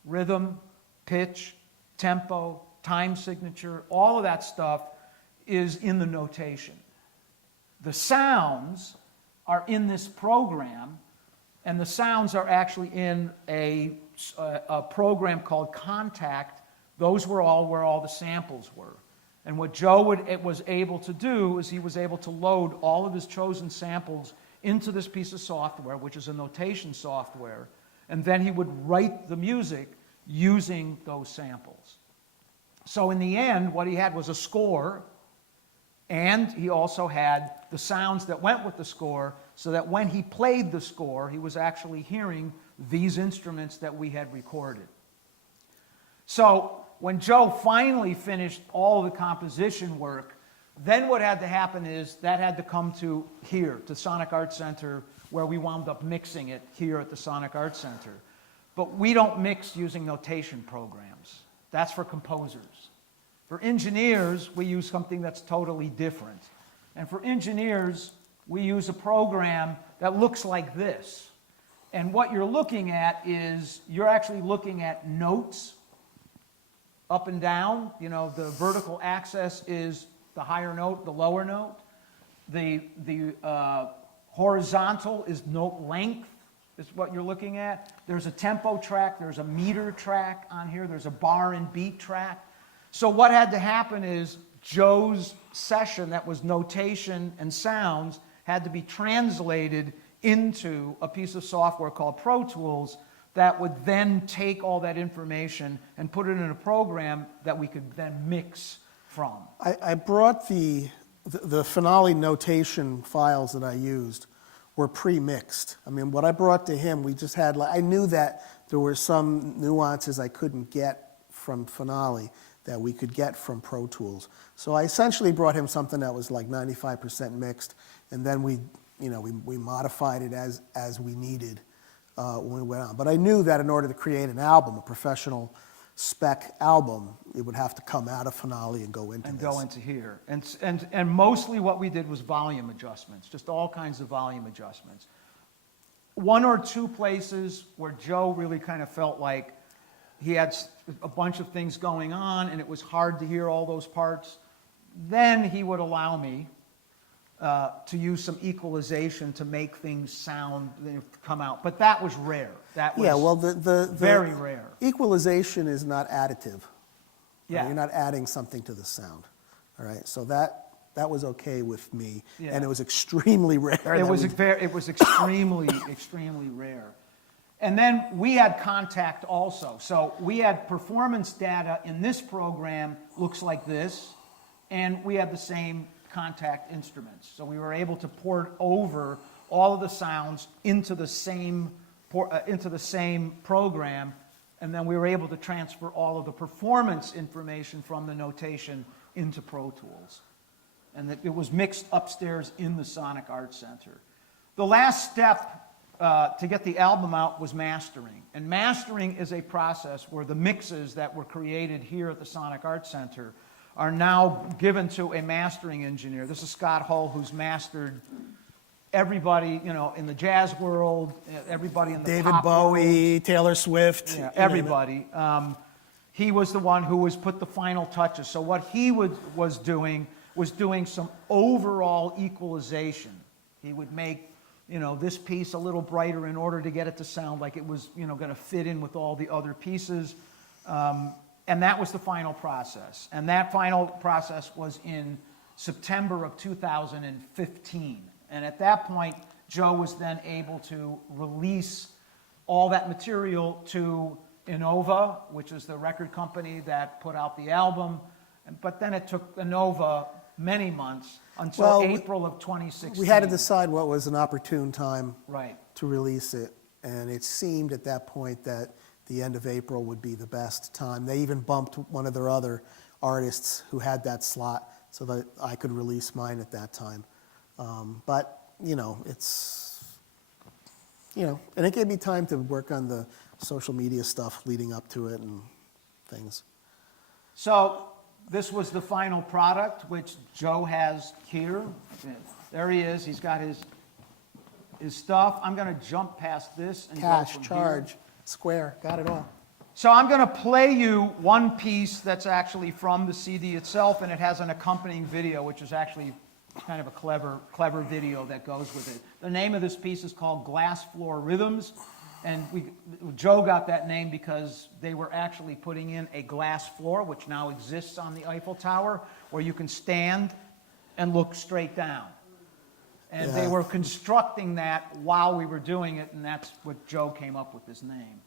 rhythm, pitch, tempo, time signature, all of that stuff is in the notation. The sounds are in this program, and the sounds are actually in a program called Contact. Those were all where all the samples were. And what Joe was able to do is he was able to load all of his chosen samples into this piece of software, which is a notation software, and then he would write the music using those samples. So in the end, what he had was a score, and he also had the sounds that went with the score, so that when he played the score, he was actually hearing these instruments that we had recorded. So when Joe finally finished all the composition work, Then what had to happen is that had to come to here, to Sonic Arts Center, where we wound up mixing it here at the Sonic Arts Center. But we don't mix using notation programs. That's for composers. For engineers, we use something that's totally different. And for engineers, we use a program that looks like this. And what you're looking at is, you're actually looking at notes up and down. You know, the vertical axis is the higher note, the lower note. The horizontal is note length, is what you're looking at. There's a tempo track, there's a meter track on here, there's a bar and beat track. So what had to happen is Joe's session that was notation and sounds had to be translated into a piece of software called Pro Tools that would then take all that information and put it in a program that we could then mix from. I brought the finale notation files that I used were pre-mixed. I mean, what I brought to him, we just had, I knew that there were some nuances I couldn't get from finale that we could get from Pro Tools. So I essentially brought him something that was like 95% mixed, and then we modified it as we needed when we went on. But I knew that in order to create an album, a professional spec album, it would have to come out of finale and go into Go into here. And mostly what we did was volume adjustments, just all kinds of volume adjustments. One or two places where Joe really kind of felt like he had a bunch of things going on and it was hard to hear all those parts, then he would allow me to use some equalization to make things sound, come out. But that was rare. That was very rare. Equalization is not additive. Yeah. You're not adding something to the sound. All right, so that was okay with me, and it was extremely rare. It was extremely, extremely rare. And then we had contact also. So we had performance data in this program, looks like this, and we had the same contact instruments. So we were able to port over all of the sounds into the same program, and then we were able to transfer all of the performance information from the notation into Pro Tools. And it was mixed upstairs in the Sonic Arts Center. The last step to get the album out was mastering. And mastering is a process where the mixes that were created here at the Sonic Arts Center are now given to a mastering engineer. This is Scott Hull, who's mastered everybody, in the jazz world, everybody in the David pop Bowie, world. Taylor Swift. Yeah, everybody. He was the one who was put the final touches. So what he was doing some overall equalization. He would make, this piece a little brighter in order to get it to sound like it was, going to fit in with all the other pieces. And that was the final process. And that final process was in September of 2015. And at that point, Joe was then able to release all that material to Innova, which is the record company that put out the album. But then it took Innova many months until April of 2016. We had to decide what was an opportune time Right. to release it. And it seemed at that point that the end of April would be the best time. They even bumped one of their other artists who had that slot so that I could release mine at that time. But, it's, and it gave me time to work on the social media stuff leading up to it and things. So this was the final product, which Joe has here. There he is. He's got his stuff. I'm going to jump past this and go Cash, from charge, here. square, got it all. So I'm going to play you one piece that's actually from the CD itself, and it has an accompanying video, which is actually kind of a clever video that goes with it. The name of this piece is called Glass Floor Rhythms, and Joe got that name because they were actually putting in a glass floor, which now exists on the Eiffel Tower, where you can stand and look straight down. And they were constructing that while we were doing it, and that's what Joe came up with his name.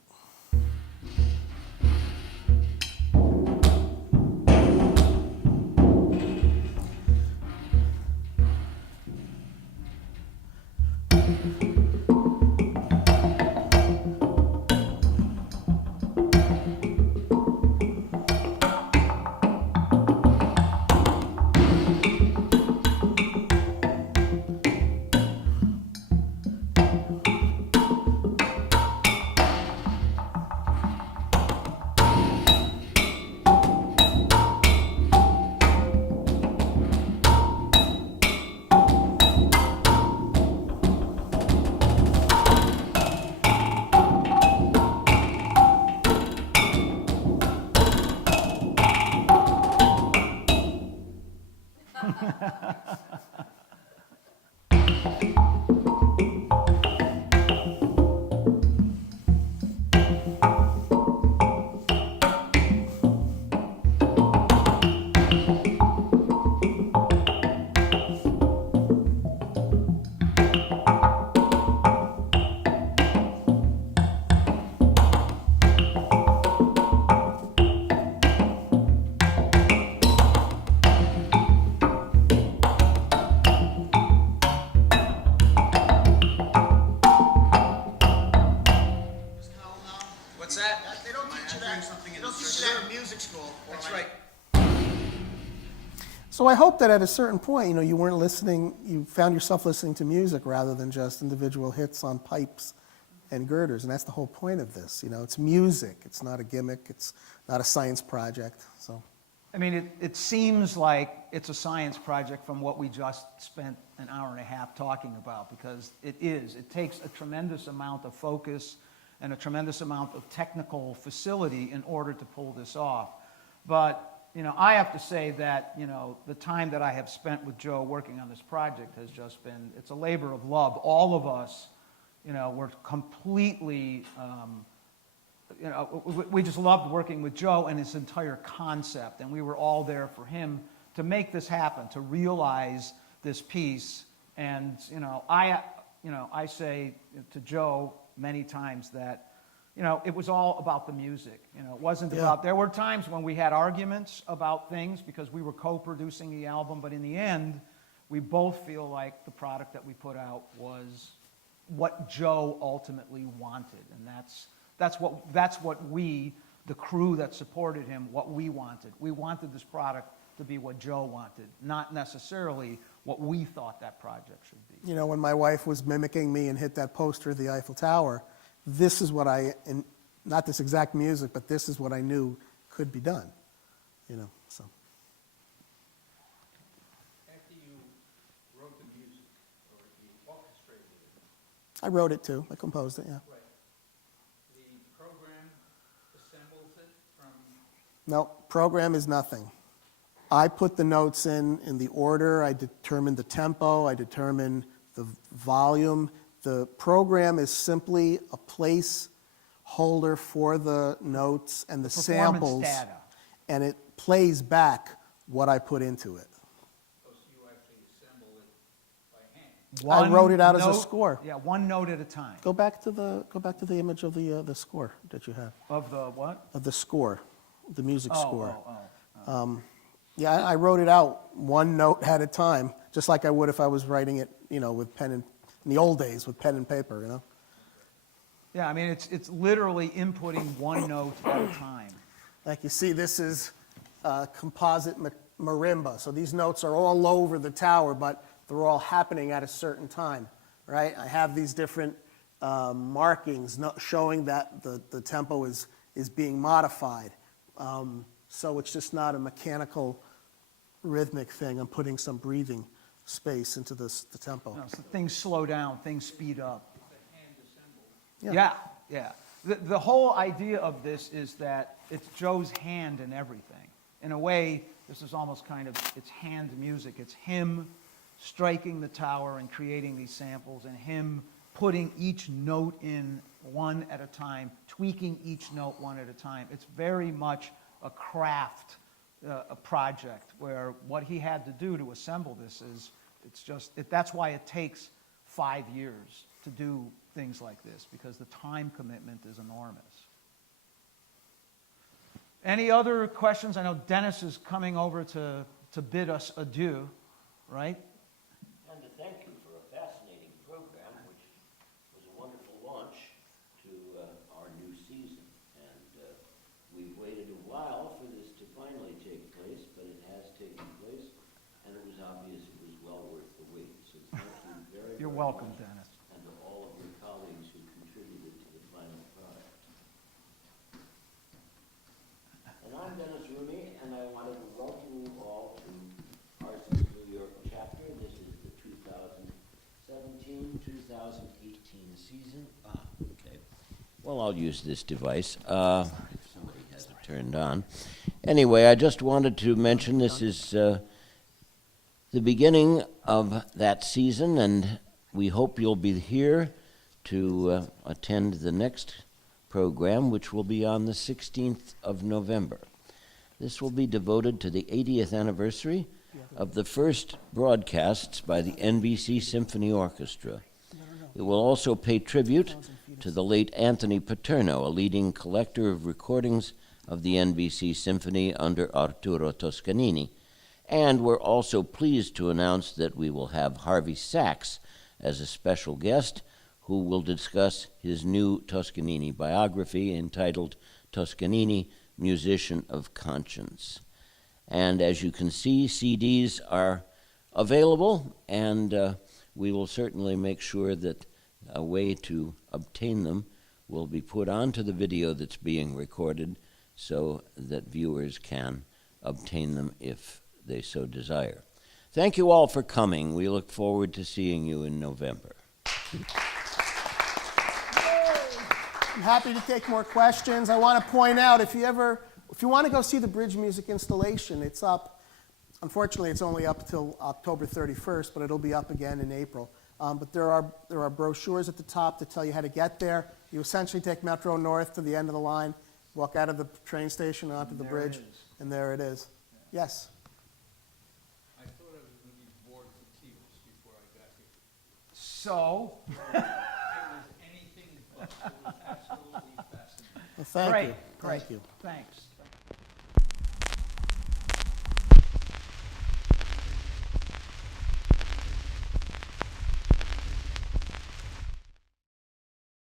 What's that? They don't teach you that. They don't teach you that in music school. That's right. So I hope that at a certain point, you weren't listening, you found yourself listening to music rather than just individual hits on pipes and girders, and that's the whole point of this. It's music, it's not a gimmick, it's not a science project, so. I mean, it seems like it's a science project from what we just spent an hour and a half talking about, because it is. It takes a tremendous amount of focus and a tremendous amount of technical facility in order to pull this off. But, I have to say that, the time that I have spent with Joe working on this project has just been, it's a labor of love. All of us, were completely, we just loved working with Joe and his entire concept, and we were all there for him to make this happen, to realize this piece. And I say to Joe many times that it was all about the music. It wasn't about. There were times when we had arguments about things because we were co-producing the album, but in the end, we both feel like the product that we put out was what Joe ultimately wanted, and that's what we, the crew that supported him, what we wanted. We wanted this product to be what Joe wanted, not necessarily what we thought that project should be. When my wife was mimicking me and hit that poster of the Eiffel Tower, this is what and not this exact music, but this is what I knew could be done, so. After you wrote the music, or you orchestrated it, I wrote it too, I composed it, yeah. right, the program assembles it from, No, program is nothing. I put the notes in the order, I determined the tempo, I determined the volume. The program is simply a placeholder for the notes and the samples. Performance data. And it plays back what I put into it. so you actually assemble it by hand. I wrote it out as a note- score. Yeah, one note at a time. Go back to the image of the score that you have, Of the what? of the score, the music score. Oh. Yeah, I wrote it out one note at a time, just like I would if I was writing it, with pen and, in the old days, with pen and paper, Yeah, I mean, it's literally inputting one note at a time. Like you see, this is composite marimba. So these notes are all over the tower, but they're all happening at a certain time, right? I have these different markings showing that the tempo is being modified. So it's just not a mechanical rhythmic thing. I'm putting some breathing space into the tempo. No, so things slow down, things speed up. Yeah. Yeah. The whole idea of this is that it's Joe's hand in everything. In a way, this is almost kind of, it's hand music. It's him striking the tower and creating these samples, and him putting each note in one at a time, tweaking each note one at a time. It's very much a craft, a project, where what he had to do to assemble this is, that's why it takes 5 years to do things like this, because the time commitment is enormous. Any other questions? I know Dennis is coming over to bid us adieu, right? And to thank you for a fascinating program, which was a wonderful launch to our new season. And we've waited a while for this to finally take place, but it has taken place, and it was obvious it was well worth the wait. So thank you very, You're very welcome, much, Dennis. and to all of your colleagues who contributed to the final product. And I'm Dennis Rooney, and I wanted to welcome you all to Parsons New York chapter. This is the 2017-2018 season. Okay. Well, I'll use this device if somebody has it turned on. Anyway, I just wanted to mention this is the beginning of that season, and we hope you'll be here to attend the next program, which will be on the 16th of November. This will be devoted to the 80th anniversary of the first broadcasts by the NBC Symphony Orchestra. It will also pay tribute to the late Anthony Paterno, a leading collector of recordings of the NBC Symphony under Arturo Toscanini. And we're also pleased to announce that we will have Harvey Sachs as a special guest, who will discuss his new Toscanini biography entitled Toscanini, Musician of Conscience. And as you can see, CDs are available, and we will certainly make sure that a way to obtain them will be put onto the video that's being recorded so that viewers can obtain them if they so desire. Thank you all for coming. We look forward to seeing you in November. I'm happy to take more questions. I want to point out, if you want to go see the bridge music installation, it's up. Unfortunately, it's only up till October 31st, but it'll be up again in April. But there are brochures at the top that tell you how to get there. You essentially take Metro North to the end of the line, walk out of the train station onto the bridge, and there it is. Yes? I thought I was going to be bored to tears before I got here. So, It was anything but. It was absolutely fascinating. Well, thank you. great. Thank you. Thanks.